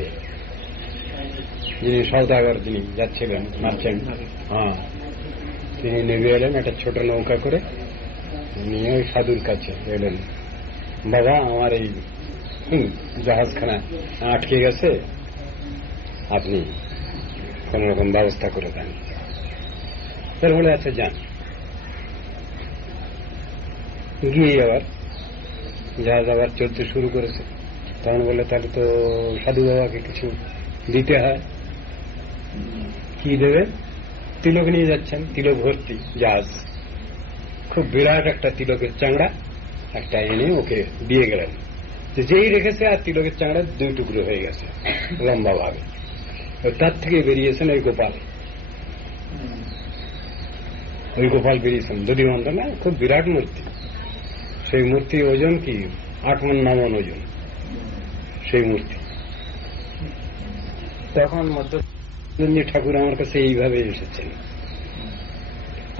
যিনি সওদাগর, যিনি যাচ্ছিলেন মার্চেন্ট, হ্যাঁ, তিনি নেবে এলেন একটা ছোট নৌকা করে, নিয়ে ওই সাধুর কাছে এলেন। বাবা, আমার এই জাহাজখানা আটকে গেছে, আপনি কোন রকম ব্যবস্থা করে দেন। তার বলে আচ্ছা যান। গিয়ে আবার জাহাজ আবার চলতে শুরু করেছে। তখন বলে তাহলে তো সাধু বাবাকে কিছু দিতে হয়। কি দেবে? তিলক নিয়ে যাচ্ছেন, তিলক ভর্তি জাহাজ, খুব বিরাট একটা তিলকের চাংড়া একটা এনে ওকে দিয়ে গেলেন। যেই রেখেছে আর তিলকের চাংড়া 2 টুকরো হয়ে গেছে লম্বা ভাবে। তার থেকে বেরিয়েছেন ওই গোপাল, ওই গোপাল বেরিয়েছেন দধিমন্থন, না খুব বিরাট মূর্তি। সেই মূর্তি ওজন কি 8 মণ 9 মণ ওজন সেই মূর্তি। তখন মধ্যাচার্য ঠাকুর আমার কাছে এইভাবে এসেছেন,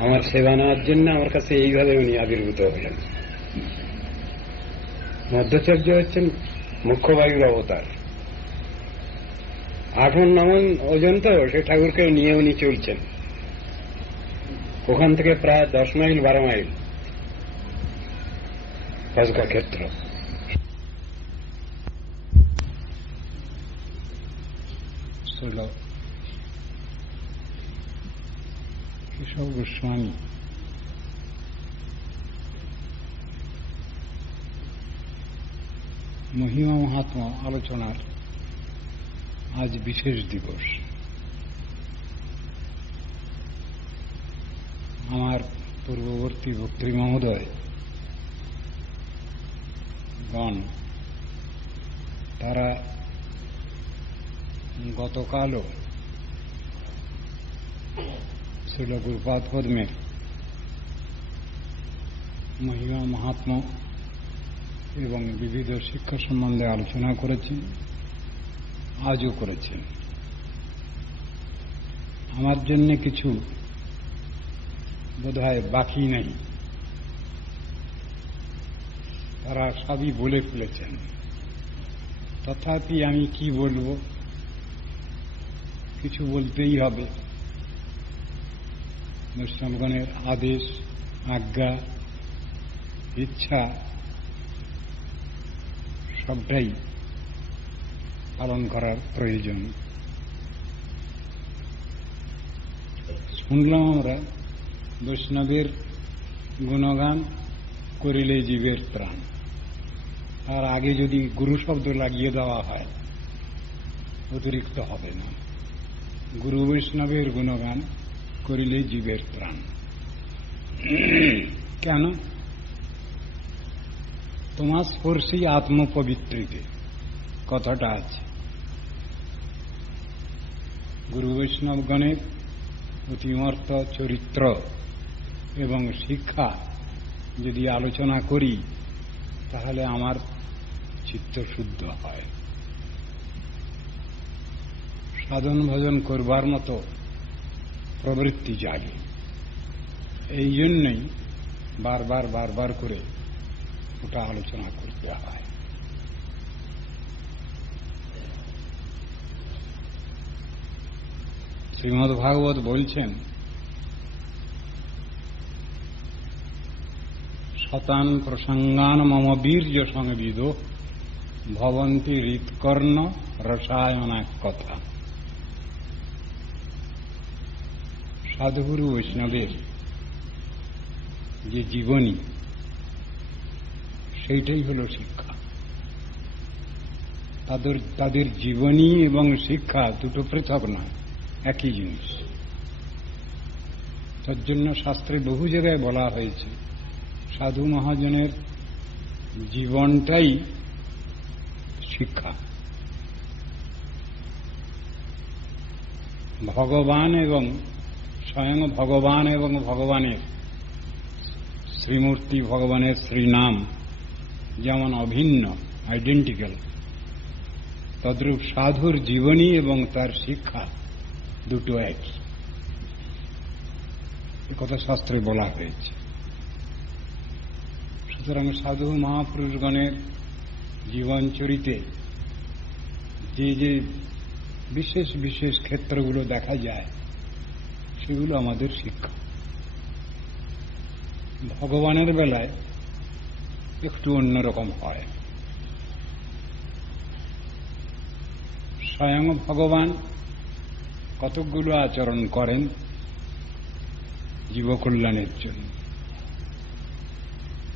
আমার সেবা নেওয়ার জন্য আমার কাছে এইভাবে উনি আবির্ভূত হলেন। মধ্যাচার্য হচ্ছেন মুখ্য বায়ুর অবতার। 8 মণ 9 মণ ওজন, তো সে ঠাকুরকে নিয়ে উনি চলছেন। ওখান থেকে প্রায় 10 মাইল 12 মাইল কাজকা ক্ষেত্র। কেশব গোস্বামী মহিমা মহাত্মা আলোচনার আজ বিশেষ দিবস। আমার পূর্ববর্তী বক্তৃ মহোদয় গণ, তারা গতকালও শ্রীল গুরুপাদ পদ্মের মহিমা মহাত্মা এবং বিবিধ শিক্ষা সম্বন্ধে আলোচনা করেছেন, আজও করেছেন। আমার জন্য কিছু বোধহয় বাকি নেই, তারা সবই বলে ফেলেছেন। তথাপি আমি কি বলবো, কিছু বলতেই হবে। বৈষ্ণবগণের আদেশ, আজ্ঞা, ইচ্ছা সবটাই পালন করার প্রয়োজন। শুনলাম আমরা বৈষ্ণবের গুণগান করিলে জীবের প্রাণ। তার আগে যদি গুরু শব্দ লাগিয়ে দেওয়া হয় অতিরিক্ত হবে না। গুরু বৈষ্ণবের গুণগান করিলে জীবের প্রাণ। কেন? তোমার স্পর্শী আত্মপবিত্রিতে কথাটা আছে। গুরু বৈষ্ণবগণের অতিমর্ত চরিত্র এবং শিক্ষা যদি আলোচনা করি তাহলে আমার চিত্ত শুদ্ধ হয়। সাধন ভজন করবার মতো প্রবৃত্তি জাগে। এই জন্যই বারবার বারবার করে ওটা আলোচনা করতে হয়। শ্রীমদ্ ভাগবত বলছেন, শতান প্রসঙ্গান মম বীর্য সংবিদ ভবন্তি হৃৎকর্ণ রসায়না কথা। সাধুগুরু বৈষ্ণবের যে জীবনী, সেইটাই হল শিক্ষা। তাদের জীবনী এবং শিক্ষা দুটো পৃথক নয়, একই জিনিস। তার জন্য শাস্ত্রে বহু জায়গায় বলা হয়েছে সাধু মহাজনের জীবনটাই শিক্ষা। ভগবান এবং স্বয়ং ভগবান এবং ভগবানের শ্রীমূর্তি, ভগবানের শ্রীনাম যেমন অভিন্ন, আইডেন্টিক্যাল, তদ্রূপ সাধুর জীবনী এবং তার শিক্ষা দুটো একই। কথা শাস্ত্রে বলা হয়েছে। সুতরাং সাধু মহাপুরুষগণের জীবন চরিতে যে যে বিশেষ বিশেষ ক্ষেত্রগুলো দেখা যায়, সেগুলো আমাদের শিক্ষা। ভগবানের বেলায় একটু অন্যরকম হয়। স্বয়ং ভগবান কতকগুলো আচরণ করেন জীবকল্যাণের জন্য,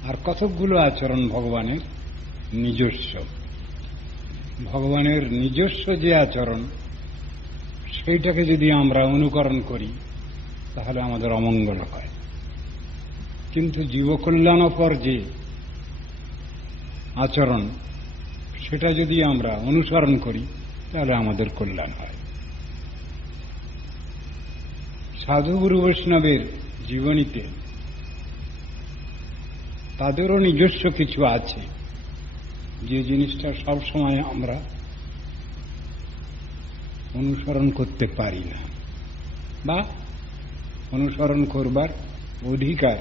আর কতকগুলো আচরণ ভগবানের নিজস্ব। ভগবানের নিজস্ব যে আচরণ, সেইটাকে যদি আমরা অনুকরণ করি তাহলে আমাদের অমঙ্গল হয়। কিন্তু জীবকল্যাণপর যে আচরণ, সেটা যদি আমরা অনুসরণ করি তাহলে আমাদের কল্যাণ হয়। সাধু গুরু বৈষ্ণবের জীবনীতে তাদেরও নিজস্ব কিছু আছে, যে জিনিসটা সবসময় আমরা অনুসরণ করতে পারি না বা অনুসরণ করবার অধিকার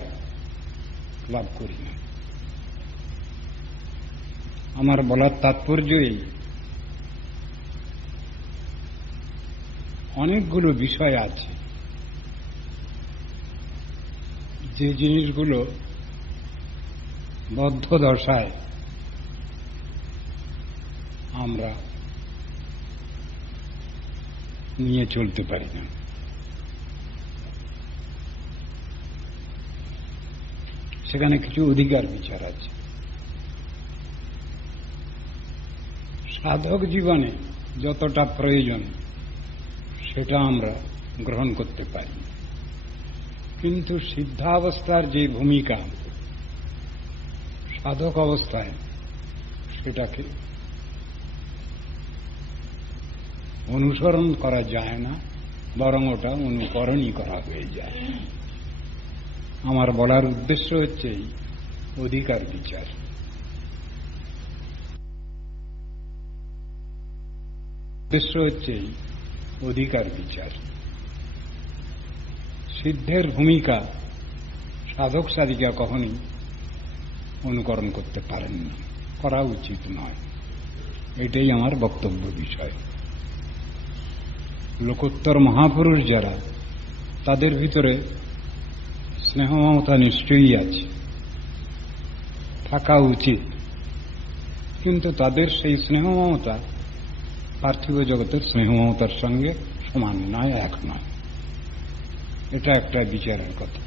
লাভ করি না। আমার বলার তাৎপর্য এই, অনেকগুলো বিষয় আছে যে জিনিসগুলো বদ্ধ দশায় আমরা নিয়ে চলতে পারি না। সেখানে কিছু অধিকার বিচার আছে। সাধক জীবনে যতটা প্রয়োজন সেটা আমরা গ্রহণ করতে পারি, কিন্তু সিদ্ধাবস্থার যে ভূমিকা সাধক অবস্থায়, সেটাকে অনুসরণ করা যায় না, বরং ওটা অনুকরণই করা হয়ে যায়। আমার বলার উদ্দেশ্য হচ্ছে এই অধিকার বিচার। উদ্দেশ্য হচ্ছে এই অধিকার বিচার। সিদ্ধের ভূমিকা সাধক সাধিকা কখনই অনুকরণ করতে পারেন না, করা উচিত নয়। এটাই আমার বক্তব্য বিষয়। লোকোত্তর মহাপুরুষ যারা, তাদের ভিতরে স্নেহ মমতা নিশ্চয়ই আছে, থাকা উচিত, কিন্তু তাদের সেই স্নেহ মমতা পার্থিব জগতের স্নেহ মমতার সঙ্গে সমান নয়, এক নয়। এটা একটা বিচারের কথা।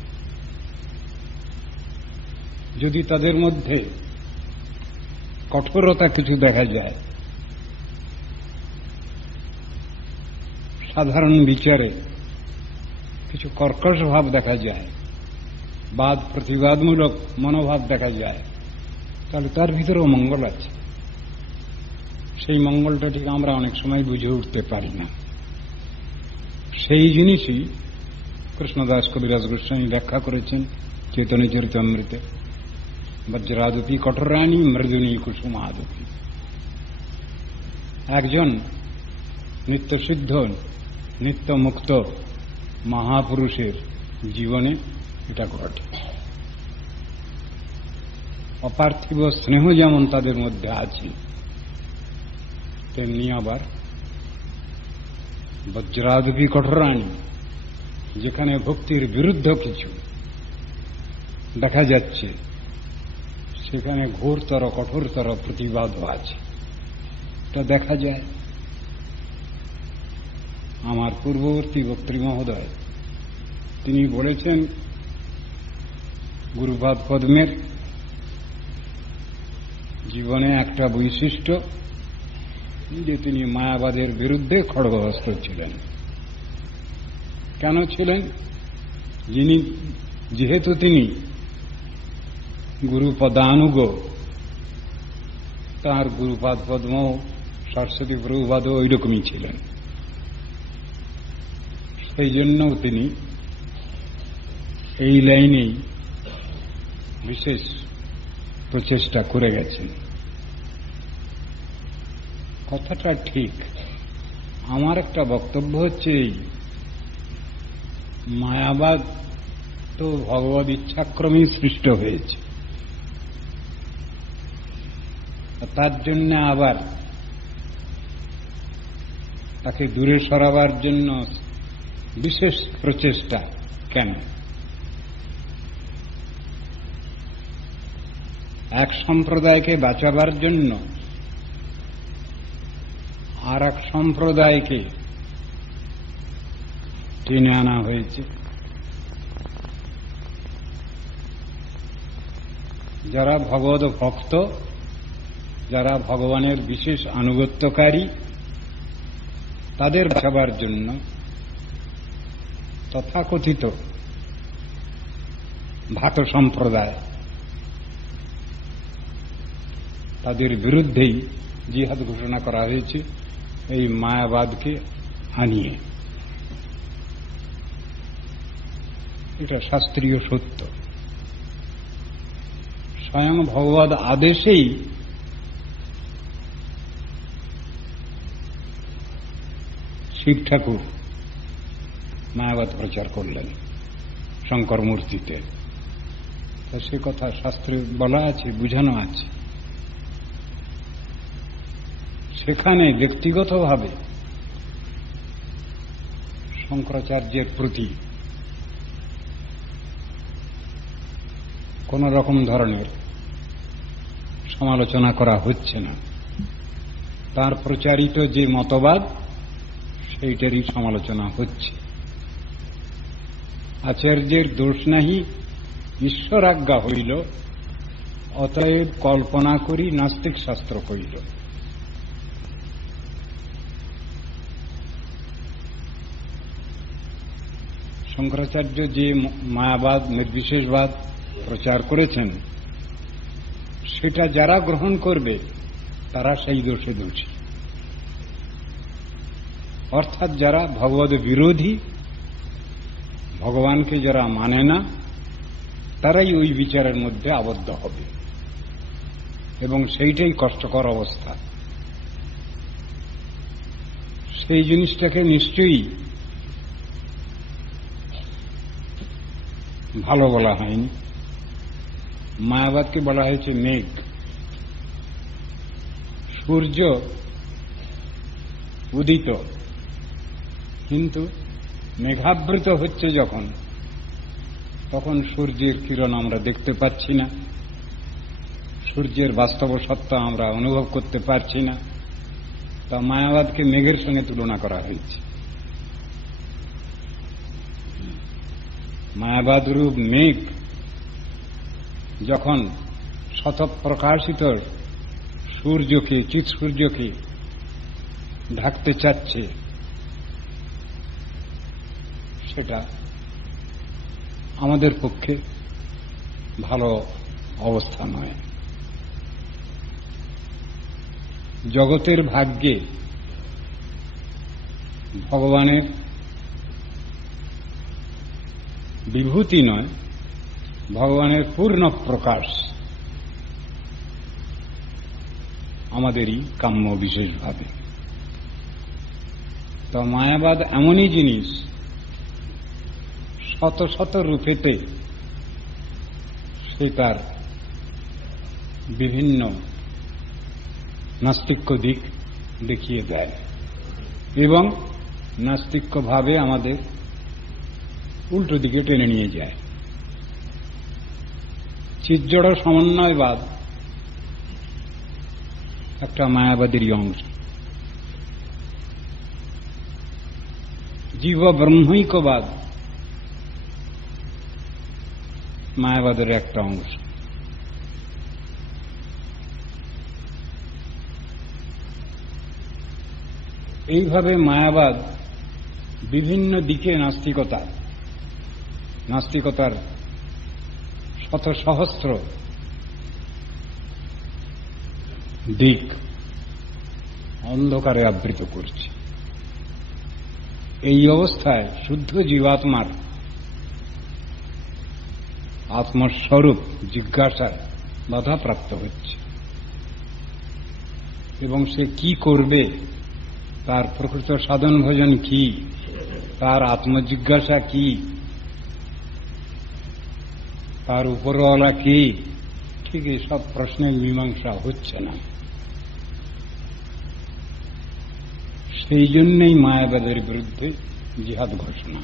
যদি তাদের মধ্যে কঠোরতা কিছু দেখা যায়, সাধারণ বিচারে কিছু কর্কশ ভাব দেখা যায়, বাদ প্রতিবাদমূলক মনোভাব দেখা যায়, তাহলে তার ভিতরেও মঙ্গল আছে। সেই মঙ্গলটা ঠিক আমরা অনেক সময় বুঝে উঠতে পারি না। সেই জিনিসই কৃষ্ণদাস কবিরাজ গোস্বামী ব্যাখ্যা করেছেন চৈতন্য চরিতামৃতে। বজ্রাদতি কঠোরানি মৃদুনী কুসুমাদতি। একজন নিত্যসিদ্ধ নিত্য মুক্ত মহাপুরুষের জীবনে এটা ঘটে। অপার্থিব স্নেহ যেমন তাদের মধ্যে আছে, তেমনি আবার বজ্রাদপি কঠোরাণী, যেখানে ভক্তির বিরুদ্ধ কিছু দেখা যাচ্ছে সেখানে ঘোরতর কঠোরতর প্রতিবাদও আছে। এটা দেখা যায়। আমার পূর্ববর্তী বক্তৃ মহোদয় তিনি বলেছেন গুরুপাদ পদ্মের জীবনে একটা বৈশিষ্ট্য যে তিনি মায়াবাদের বিরুদ্ধে খড়গহস্ত ছিলেন। কেন ছিলেন? যেহেতু তিনি গুরুপদানুগ, তাঁর গুরুপাদ পদ্ম সরস্বতী প্রভুপাদও ওই রকমই ছিলেন। সেই জন্যও তিনি এই লাইনেই বিশেষ প্রচেষ্টা করে গেছেন। কথাটা ঠিক। আমার একটা বক্তব্য হচ্ছে এই, মায়াবাদ তো ভগবদ ইচ্ছাক্রমেই সৃষ্ট হয়েছে, তার জন্য আবার তাকে দূরে সরাবার জন্য বিশেষ প্রচেষ্টা কেন? এক সম্প্রদায়কে বাঁচাবার জন্য আর এক সম্প্রদায়কে টেনে আনা হয়েছে। যারা ভগবত ভক্ত, যারা ভগবানের বিশেষ আনুগত্যকারী, তাদের বাঁচাবার জন্য তথাকথিত ভাট সম্প্রদায়, তাদের বিরুদ্ধেই জিহাদ ঘোষণা করা হয়েছে এই মায়াবাদকে আনিয়ে। এটা শাস্ত্রীয় সত্য। স্বয়ং ভগবদ আদেশেই শিব ঠাকুর মায়াবাদ প্রচার করলেন শঙ্কর মূর্তিতে। সে কথা শাস্ত্রে বলা আছে, বুঝানো আছে। সেখানে ব্যক্তিগতভাবে শঙ্করাচার্যের প্রতি কোন রকম ধরনের সমালোচনা করা হচ্ছে না। তার প্রচারিত যে মতবাদ সেইটারই সমালোচনা হচ্ছে। আচার্যের দোষ নাহি, ঈশ্বর আজ্ঞা হইল, অতএব কল্পনা করি নাস্তিক শাস্ত্র কইল। শঙ্করাচার্য যে মায়াবাদ নির্বিশেষবাদ প্রচার করেছেন, সেটা যারা গ্রহণ করবে তারা সেই দোষে দোষী। অর্থাৎ যারা ভগবদ বিরোধী, ভগবানকে যারা মানে না, তারাই ওই বিচারের মধ্যে আবদ্ধ হবে, এবং সেইটাই কষ্টকর অবস্থা। সেই জিনিসটাকে নিশ্চয়ই ভালো বলা হয়নি। মায়াবাদকে বলা হয়েছে মেঘ। সূর্য উদিত, কিন্তু মেঘাবৃত হচ্ছে যখন, তখন সূর্যের কিরণ আমরা দেখতে পাচ্ছি না, সূর্যের বাস্তব সত্তা আমরা অনুভব করতে পারছি না। তা মায়াবাদকে মেঘের সঙ্গে তুলনা করা হয়েছে। মায়াবাদ রূপ মেঘ যখন শতপ্রকাশিত সূর্যকে, চিৎ সূর্যকে ঢাকতে চাচ্ছে, সেটা আমাদের পক্ষে ভালো অবস্থা নয়। জগতের ভাগ্যে ভগবানের বিভূতি নয়, ভগবানের পূর্ণ প্রকাশ আমাদেরই কাম্য বিশেষভাবে। তো মায়াবাদ এমনই জিনিস, শত শত রূপেতে সে তার বিভিন্ন নাস্তিক্য দিক দেখিয়ে দেয় এবং নাস্তিক্য ভাবে আমাদের উল্টো দিকে টেনে নিয়ে যায়। চিৎজড় সমন্বয়বাদ একটা মায়াবাদীর অংশ, জীব ব্রহ্মৈক্যবাদ মায়াবাদের একটা অংশ। এইভাবে মায়াবাদ বিভিন্ন দিকে নাস্তিকতার শত সহস্র দিক অন্ধকারে আবৃত করছে। এই অবস্থায় শুদ্ধ জীবাত্মার আত্মস্বরূপ জিজ্ঞাসায় বাধাপ্রাপ্ত হচ্ছে এবং সে কি করবে, তার প্রকৃত সাধন ভজন কি, তার আত্মজিজ্ঞাসা কি, তার উপরওয়ালা কি, ঠিক এই সব প্রশ্নের মীমাংসা হচ্ছে না। সেই জন্যই মায়াবাদের বিরুদ্ধে জিহাদ ঘোষণা।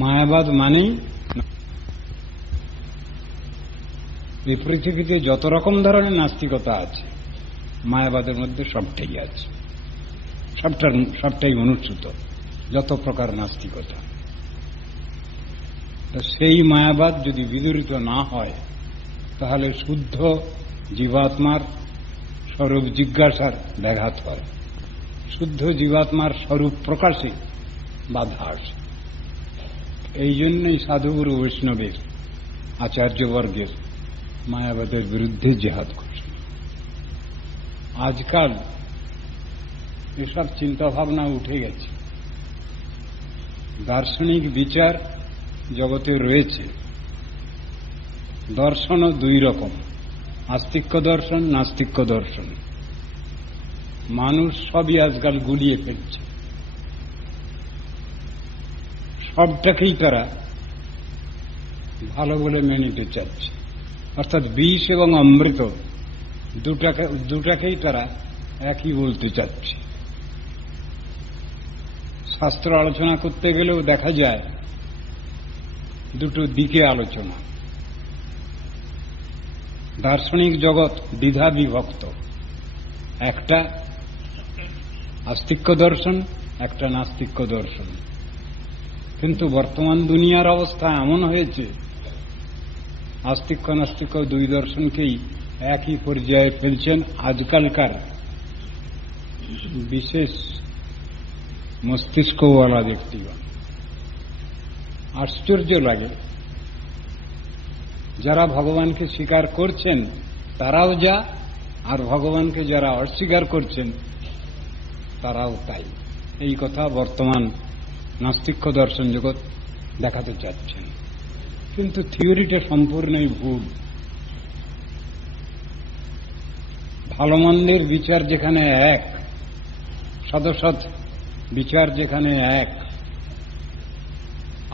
মায়াবাদ মানেই এই পৃথিবীতে যত রকম ধরনের নাস্তিকতা আছে মায়াবাদের মধ্যে সবটাই আছে, সবটাই অনুচ্যুত, যত প্রকার নাস্তিকতা। সেই মায়াবাদ যদি বিদূরিত না হয় তাহলে শুদ্ধ জীবাত্মার স্বরূপ জিজ্ঞাসার ব্যাঘাত হয়, শুদ্ধ জীবাত্মার স্বরূপ প্রকাশে বাধা আসে। এই জন্যই সাধুগুরু বৈষ্ণবের আচার্যবর্গের মায়াবাদের বিরুদ্ধে জিহাদ ঘোষণা। আজকাল এসব চিন্তাভাবনা উঠে গেছে, দার্শনিক বিচার জগতে রয়েছে। দর্শনও দুই রকম, আস্তিক্য দর্শন, নাস্তিক্য দর্শন। মানুষ সবই আজকাল গুলিয়ে ফেলছে, সবটাকেই তারা ভালো বলে মেনে নিতে চাচ্ছে, অর্থাৎ বিষ এবং অমৃত দুটাকেই তারা একই বলতে চাচ্ছে। শাস্ত্র আলোচনা করতে গেলেও দেখা যায় দুটো দিকে আলোচনা। দার্শনিক জগৎ দ্বিধা বিভক্ত, একটা আস্তিক্য দর্শন, একটা নাস্তিক্য দর্শন। কিন্তু বর্তমান দুনিয়ার অবস্থা এমন হয়েছে আস্তিক্য নাস্তিক্য দুই দর্শনকেই একই পর্যায়ে ফেলছেন আজকালকার বিশেষ মস্তিষ্কওয়ালা ব্যক্তিগণ। আশ্চর্য লাগে, যারা ভগবানকে স্বীকার করছেন তারাও যা, আর ভগবানকে যারা অস্বীকার করছেন তারাও তাই। এই কথা বর্তমান নাস্তিক্য দর্শন জগৎ দেখাতে চাচ্ছেন, কিন্তু থিওরিটা সম্পূর্ণই ভুল। ভালো মন্দের বিচার যেখানে এক, সদসৎ বিচার যেখানে এক,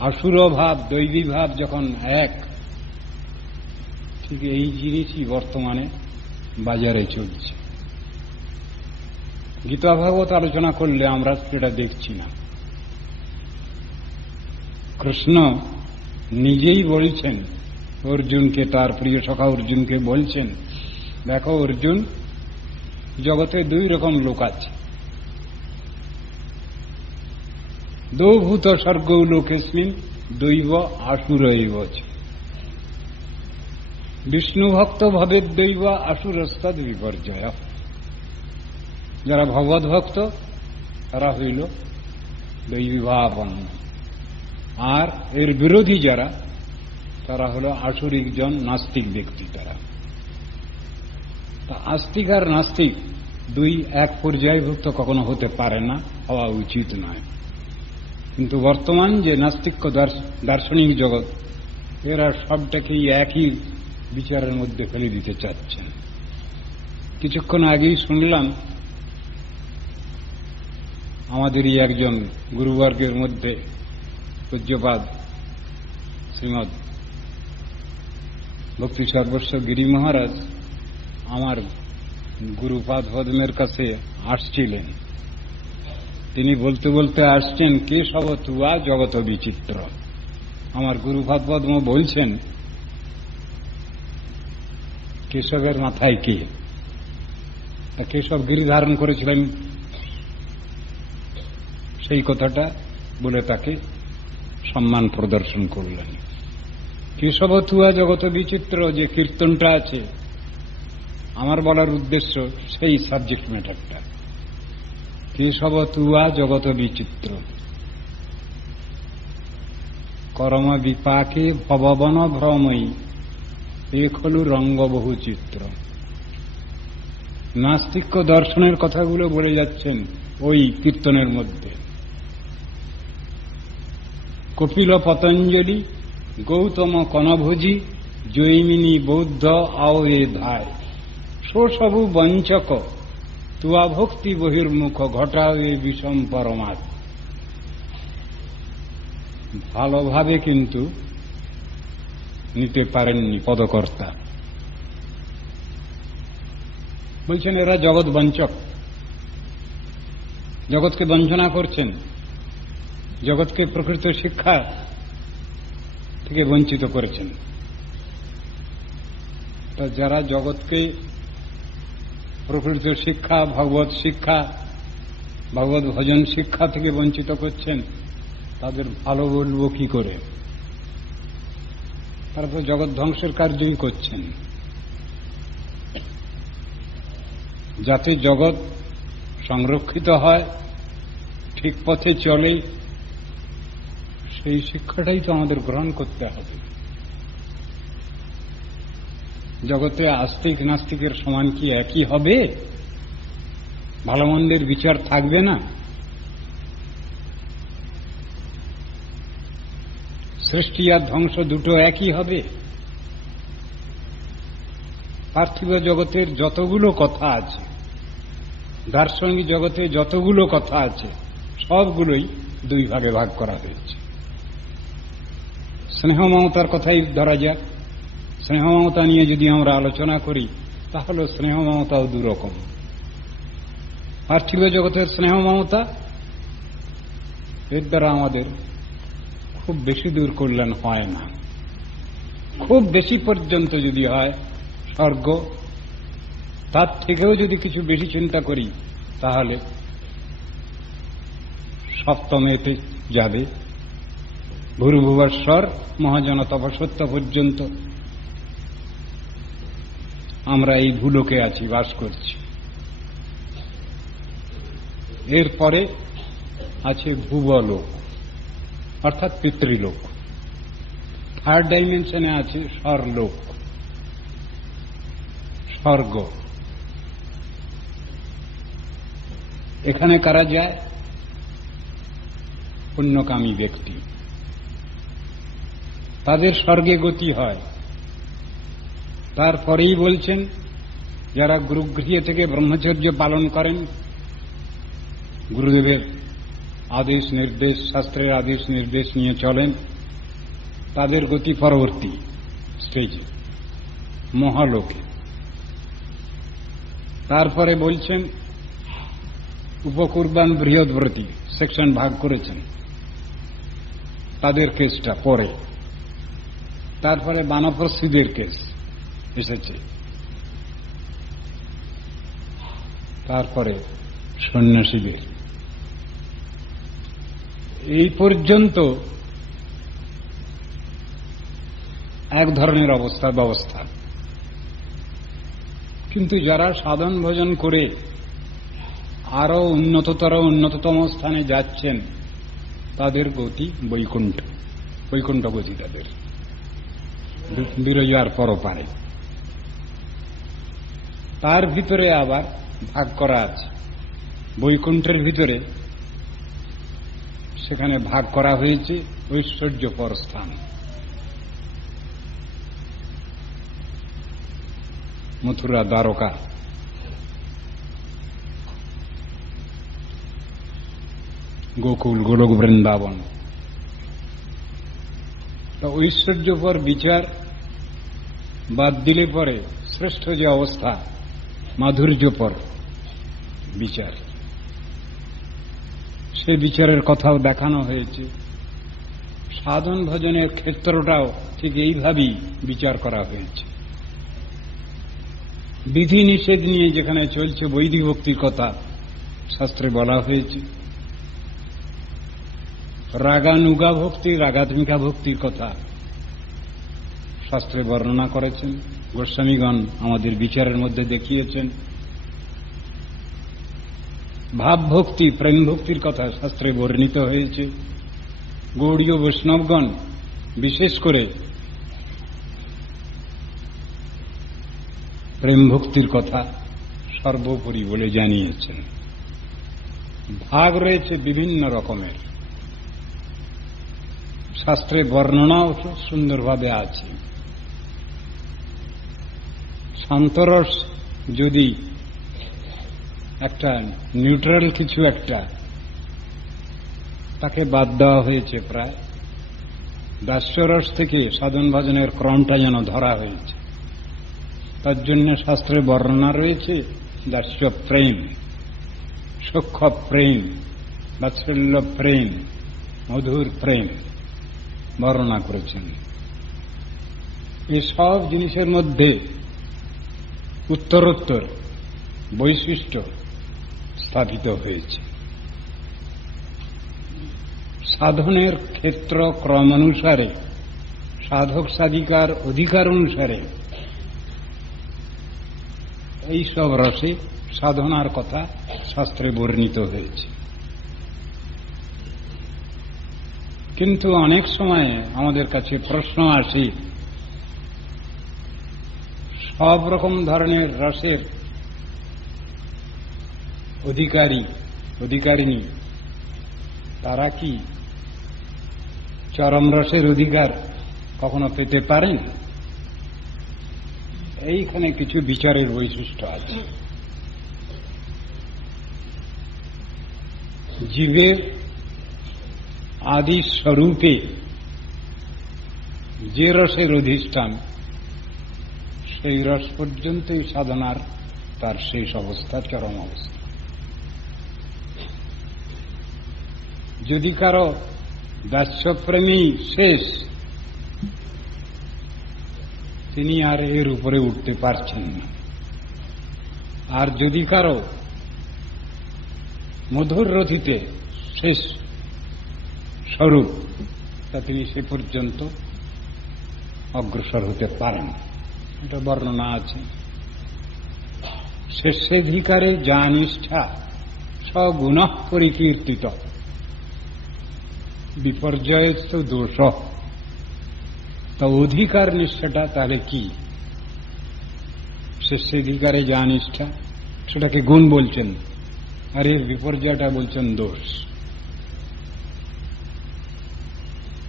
আসুর ভাব দৈবী ভাব যখন এক, ঠিক এই জিনিসই বর্তমানে বাজারে চলছে। গীতা ভাগবত আলোচনা করলে আমরা সেটা দেখছি না। কৃষ্ণ নিজেই বলছেন অর্জুনকে, তার প্রিয় সখা অর্জুনকে বলছেন, দেখো অর্জুন, জগতে দুই রকম লোক আছে, দৌভূত স্বর্গ লোকেস্মিন দৈব আসুরৈব। বিষ্ণু ভক্ত ভবেদ দৈব আসুরস্তাদ বিপর্যয়। যারা ভগবত ভক্ত তারা হইল দৈবীভাবন্ন, আর এর বিরোধী যারা তারা হল আসুরিক জন, নাস্তিক ব্যক্তি। তারা আস্তিক আর নাস্তিক দুই এক পর্যায়ভুক্ত কখনো হতে পারে না, হওয়া উচিত নয়। কিন্তু বর্তমান যে নাস্তিক্য দার্শনিক জগৎ, এরা সবটাকেই একই বিচারের মধ্যে ফেলে দিতে চাচ্ছেন। কিছুক্ষণ আগেই শুনলাম আমাদেরই একজন গুরুবর্গের মধ্যে পূজ্যপাদ শ্রীমৎ ভক্তি সর্বস্ব গিরি মহারাজ আমার গুরুপাদ পদ্মের কাছে আসছিলেন। তিনি বলতে বলতে আসছেন, কেশব তুয়া জগত বিচিত্র। আমার গুরুপাদ পদ্ম বলছেন, কেশবের মাথায় কে? কেশব গিরি ধারণ করেছিলেন, সেই কথাটা বলে তাকে সম্মান প্রদর্শন করলেন। কেশব তুয়া জগত বিচিত্র যে কীর্তনটা আছে, আমার বলার উদ্দেশ্য সেই সাবজেক্ট ম্যাটারটা। কেশব তুয়া জগত বিচিত্র, করম বিপাকে ভববন ভ্রময়ী, এক হলু রঙ্গ বহু চিত্র। নাস্তিক্য দর্শনের কথাগুলো বলে যাচ্ছেন ওই কীর্তনের মধ্যে। কপিল পতঞ্জলি গৌতম কনভোজি, জৈমিনী বৌদ্ধ আও এ ধায়, সবু বঞ্চক তুয়া ভক্তি বহির্মুখ, ঘটাও এ বিষম পরমাদ। ভালোভাবে কিন্তু নিতে পারেননি পদকর্তা। বলছেন এরা জগৎ বঞ্চক, জগৎকে বঞ্চনা করছেন, জগৎকে প্রকৃত শিক্ষা থেকে বঞ্চিত করেছেন। তা যারা জগৎকে প্রকৃত শিক্ষা, ভগবত শিক্ষা, ভগবত ভজন শিক্ষা থেকে বঞ্চিত করছেন, তাদের ভালো বলবো কি করে? তারপর জগৎ ধ্বংসের কার্যই করছেন। যাতে জগৎ সংরক্ষিত হয়, ঠিক পথে চলে, সেই শিক্ষাটাই তো আমাদের গ্রহণ করতে হবে। জগতে আস্তিক নাস্তিকের সমান কি একই হবে? ভালো মন্দের বিচার থাকবে না? সৃষ্টি আর ধ্বংস দুটো একই হবে? পার্থিব জগতের যতগুলো কথা আছে, দার্শনিক জগতে যতগুলো কথা আছে, সবগুলোই দুই ভাগে ভাগ করা হয়েছে। স্নেহ মমতার কথাই ধরা যাক। স্নেহ মমতা নিয়ে যদি আমরা আলোচনা করি, তাহলে স্নেহ মমতাও দুরকম। পার্থিব জগতের স্নেহ মমতা, এর দ্বারা আমাদের খুব বেশি দূর কল্যাণ হয় না। খুব বেশি পর্যন্ত যদি হয় স্বর্গ, তার থেকেও যদি কিছু বেশি চিন্তা করি, তাহলে সপ্তমেতে যাবে, ভূর্ভুবস্বর মহাজন তপসত্য পর্যন্ত আমরা এই ভূলোকে আছি, বাস করছি। এরপরে আছে ভুবলোক, অর্থাৎ পিতৃলোক। থার্ড ডাইমেনশনে আছে স্বরলোক, স্বর্গ। এখানে কারা যায়? পুণ্যকামী ব্যক্তি, তাদের স্বর্গে গতি হয়। তারপরেই বলছেন, যারা গুরুগৃহে থেকে ব্রহ্মচর্য পালন করেন, গুরুদেবের আদেশ নির্দেশ, শাস্ত্রের আদেশ নির্দেশ নিয়ে চলেন, তাদের গতি পরবর্তী স্টেজে, মহালোকে। তারপরে বলছেন উপকুর্বান বৃহৎব্রতী, সেকশন ভাগ করেছেন, তাদের কেসটা পরে। তারপরে বানপ্রস্থিদের কেস এসেছে, তারপরে সন্ন্যাসীদের। এই পর্যন্ত এক ধরনের ব্যবস্থা। কিন্তু যারা সাধন ভজন করে আরো উন্নততম স্থানে যাচ্ছেন, তাদের গতি বৈকুণ্ঠ, বৈকুণ্ঠ গতি তাদের, বিরজার পরপারে। তার ভিতরে আবার ভাগ করা আছে। বৈকুণ্ঠের ভিতরে সেখানে ভাগ করা হয়েছে ঐশ্বর্যপর স্থান। মথুরা, দ্বারকা। গোকুল, গোলক, বৃন্দাবন। তো ঐশ্বর্যপর বিচার বাদ দিলে পরে শ্রেষ্ঠ যে অবস্থা, মাধুর্যপর বিচার, সে বিচারের কথাও দেখানো হয়েছে। সাধন ভজনের ক্ষেত্রটাও ঠিক এইভাবেই বিচার করা হয়েছে। বিধি নিষেধ নিয়ে যেখানে চলছে বৈদিক ভক্তির কথা শাস্ত্রে বলা হয়েছে, রাগানুগা ভক্তি, রাগাত্মিকা ভক্তির কথা শাস্ত্রে বর্ণনা করেছেন, গোস্বামীগণ আমাদের বিচারের মধ্যে দেখিয়েছেন। ভাব ভক্তি, প্রেম ভক্তির কথা শাস্ত্রে বর্ণিত হয়েছে। গৌড়ীয় বৈষ্ণবগণ বিশেষ করে প্রেম ভক্তির কথা সর্বোপরি বলে জানিয়েছেন। ভাগ রয়েছে বিভিন্ন রকমের, শাস্ত্রে বর্ণনাও সুন্দরভাবে আছে। শান্তরস যদি একটা নিউট্রাল কিছু একটা, তাকে বাদ দেওয়া হয়েছে প্রায়। দাস্যরস থেকে সাধন ভজনের ক্রমটা যেন ধরা হয়েছে, তার জন্য শাস্ত্রে বর্ণনা রয়েছে দাস্য প্রেম, সূক্ষ্ম প্রেম, বাৎসল্য প্রেম, মধুর প্রেম বর্ণনা করেছেন। এসব জিনিসের মধ্যে উত্তরোত্তর বৈশিষ্ট্য স্থাপিত হয়েছে। সাধনের ক্ষেত্র ক্রম অনুসারে, সাধক সাধিকার অধিকার অনুসারে এইসব রসে সাধনার কথা শাস্ত্রে বর্ণিত হয়েছে। কিন্তু অনেক সময় আমাদের কাছে প্রশ্ন আসে, সব রকম ধরনের রসের অধিকারিণী তারা কি চরম রসের অধিকার কখনো পেতে পারেন? এইখানে কিছু বিচারের বৈশিষ্ট্য আছে। জীবের আদি স্বরূপে যে রসের অধিষ্ঠান, সেই রস পর্যন্তই সাধনার তার শেষ অবস্থা, চরম অবস্থা। যদি কারো দাস্যপ্রেমী শেষ, তিনি আর এর উপরে উঠতে পারছেন না। আর যদি কারো মধুর রথিতে শেষ স্বরূপ, তা তিনি সে পর্যন্ত অগ্রসর হতে পারেন, এটা বর্ণনা আছে। শেষাধিকারে যা নিষ্ঠা সগুণ পরিকীর্তিত, বিপর্যয়স্ত দোষ। তা অধিকার নিষ্ঠাটা তাহলে কি? শেষাধিকারে যা নিষ্ঠা, সেটাকে গুণ বলছেন, আর এর বিপর্যয়টা বলছেন দোষ।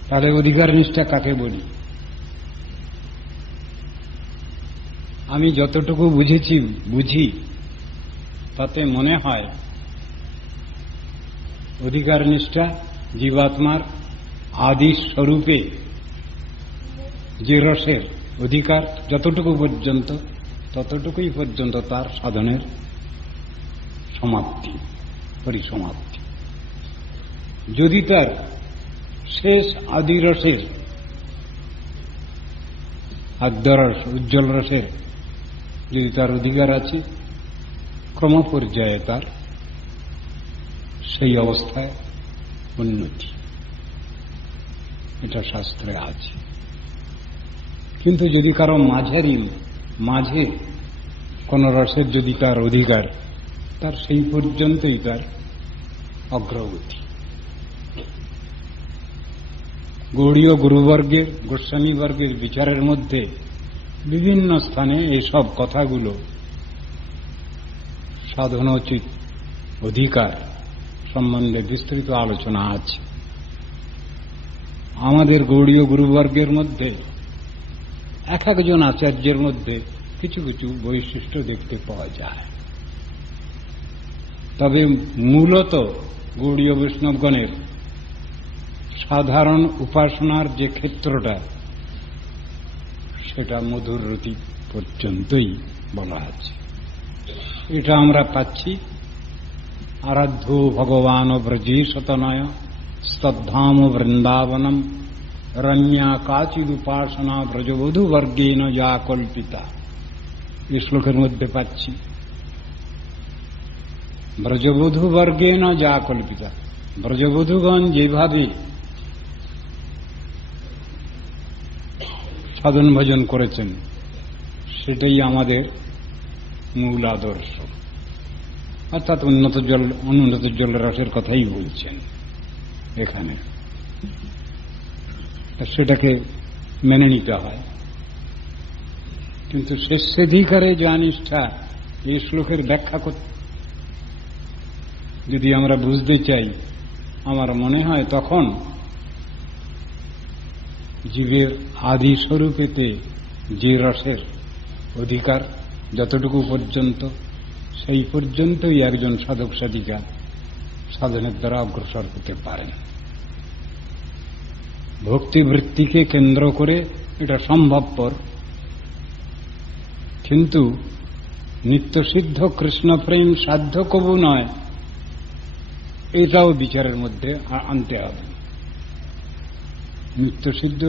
তাহলে অধিকার নিষ্ঠা কাকে বলি? আমি যতটুকু বুঝি তাতে মনে হয় অধিকার নিষ্ঠা জীবাত্মার আদি স্বরূপে যে রসের অধিকার যতটুকু পর্যন্ত, ততটুকুই পর্যন্ত তার সাধনের সমাপ্তি, পরিসমাপ্তি। যদি তার শেষ আদি রসের, আদ্যরস, উজ্জ্বল রসের যদি তার অধিকার আছে, ক্রমপর্যায়ে তার সেই অবস্থায় উন্নতি, এটা শাস্ত্রে আছে। কিন্তু যদি কারো মাঝে কোন রসের যদি তার অধিকার, তার সেই পর্যন্তই তার অগ্রগতি। গৌড়ীয় গুরুবর্গের, গোস্বামীবর্গের বিচারের মধ্যে বিভিন্ন স্থানে এসব কথাগুলো সাধনোচিত অধিকার সম্বন্ধে বিস্তৃত আলোচনা আছে। আমাদের গৌড়ীয় গুরুবর্গের মধ্যে এক একজন আচার্যের মধ্যে কিছু কিছু বৈশিষ্ট্য দেখতে পাওয়া যায়। তবে মূলত গৌড়ীয় বৈষ্ণবগণের সাধারণ উপাসনার যে ক্ষেত্রটা, সেটা মধুর রতি পর্যন্তই বলা আছে। এটা আমরা পাচ্ছি আরাধ্য ভগবান ব্রজে শতনয় স্তদ্ধাম বৃন্দাবনম রম্যা কাচিদুপাসনা ব্রজবধূ বর্গেন যা কল্পিতা, এই শ্লোকের মধ্যে পাচ্ছি। ব্রজবধূ বর্গেন যা কল্পিতা, ব্রজবধূগণ যেভাবে সাধন ভজন করেছেন, সেটাই আমাদের মূল আদর্শ। অর্থাৎ অনুন্নত জলরসের কথাই বলছেন এখানে, সেটাকে মেনে নিতে হয়। কিন্তু শেষাধিকারে যা নিষ্ঠা, এই শ্লোকের ব্যাখ্যা যদি আমরা বুঝতে চাই, আমার মনে হয় তখন জীবের আদি স্বরূপেতে যে রসের অধিকার, যতটুকু পর্যন্ত, সেই পর্যন্তই একজন সাধক সাধিকা সাধনের দ্বারা অগ্রসর হতে পারেন। ভক্তিবৃত্তিকে কেন্দ্র করে এটা সম্ভবপর, কিন্তু নিত্যসিদ্ধ কৃষ্ণপ্রেম সাধ্য কবু নয়, এটাও বিচারের মধ্যে আনতে হবে। নিত্যসিদ্ধ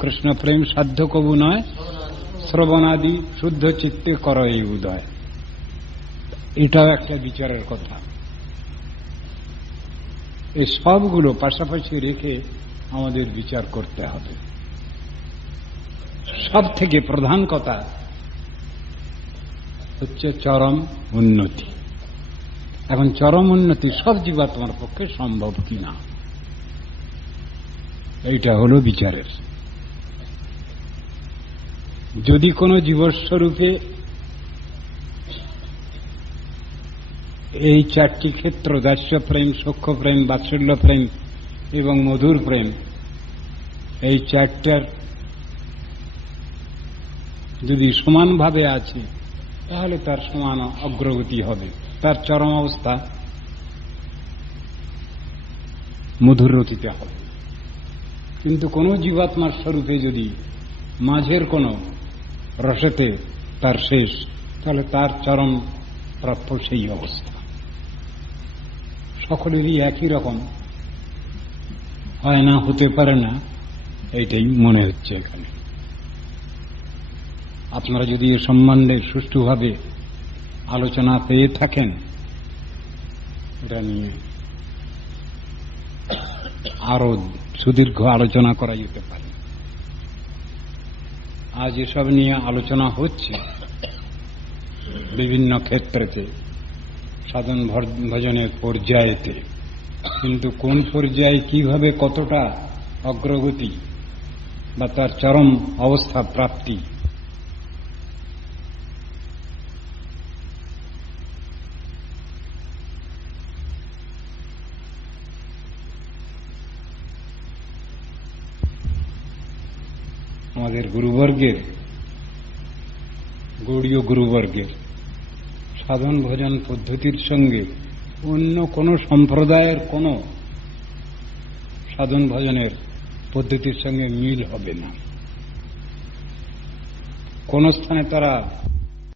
কৃষ্ণপ্রেম সাধ্য কবু নয়, শ্রবণাদি শুদ্ধ চিত্তে কর এই উদয়, এটাও একটা বিচারের কথা। এই সবগুলো পাশাপাশি রেখে আমাদের বিচার করতে হবে। সব থেকে প্রধান কথা হচ্ছে চরম উন্নতি। এখন চরম উন্নতি সব জীবাত্মার পক্ষে সম্ভব কিনা, এইটা হল বিচারের। যদি কোনো জীবস্বরূপে এই চারটি ক্ষেত্র, দাস্য প্রেম, সখ্য প্রেম, বাৎসল্য প্রেম এবং মধুর প্রেম, এই চারটার যদি সমানভাবে আছে, তাহলে তার সমান অগ্রগতি হবে। তার চরম অবস্থা মধুর রতিতে হবে। কিন্তু কোন জীবাত্মার স্বরূপে যদি মাঝের কোন রসেতে তার শেষ, তাহলে তার চরম প্রাপ্য সেই অবস্থা। সকলেরই একই রকম হয় না, হতে পারে না, এইটাই মনে হচ্ছে এখানে। আপনারা যদি এ সম্বন্ধে সুষ্ঠুভাবে আলোচনা পেয়ে থাকেন, এটা নিয়ে আরো সুদীর্ঘ আলোচনা করা যেতে পারে। আজ এসব নিয়ে আলোচনা হচ্ছে বিভিন্ন ক্ষেত্রেতে, সাধন ভজনের পর্যায়েতে, কিন্তু কোন পর্যায়ে কিভাবে কতটা অগ্রগতি বা তার চরম অবস্থা প্রাপ্তি, আমাদের গুরুবর্গের, গৌড়ীয় গুরুবর্গের সাধন ভজন পদ্ধতির সঙ্গে অন্য কোন সম্প্রদায়ের কোন সাধন ভজনের পদ্ধতির সঙ্গে মিল হবে না। কোন স্থানে তারা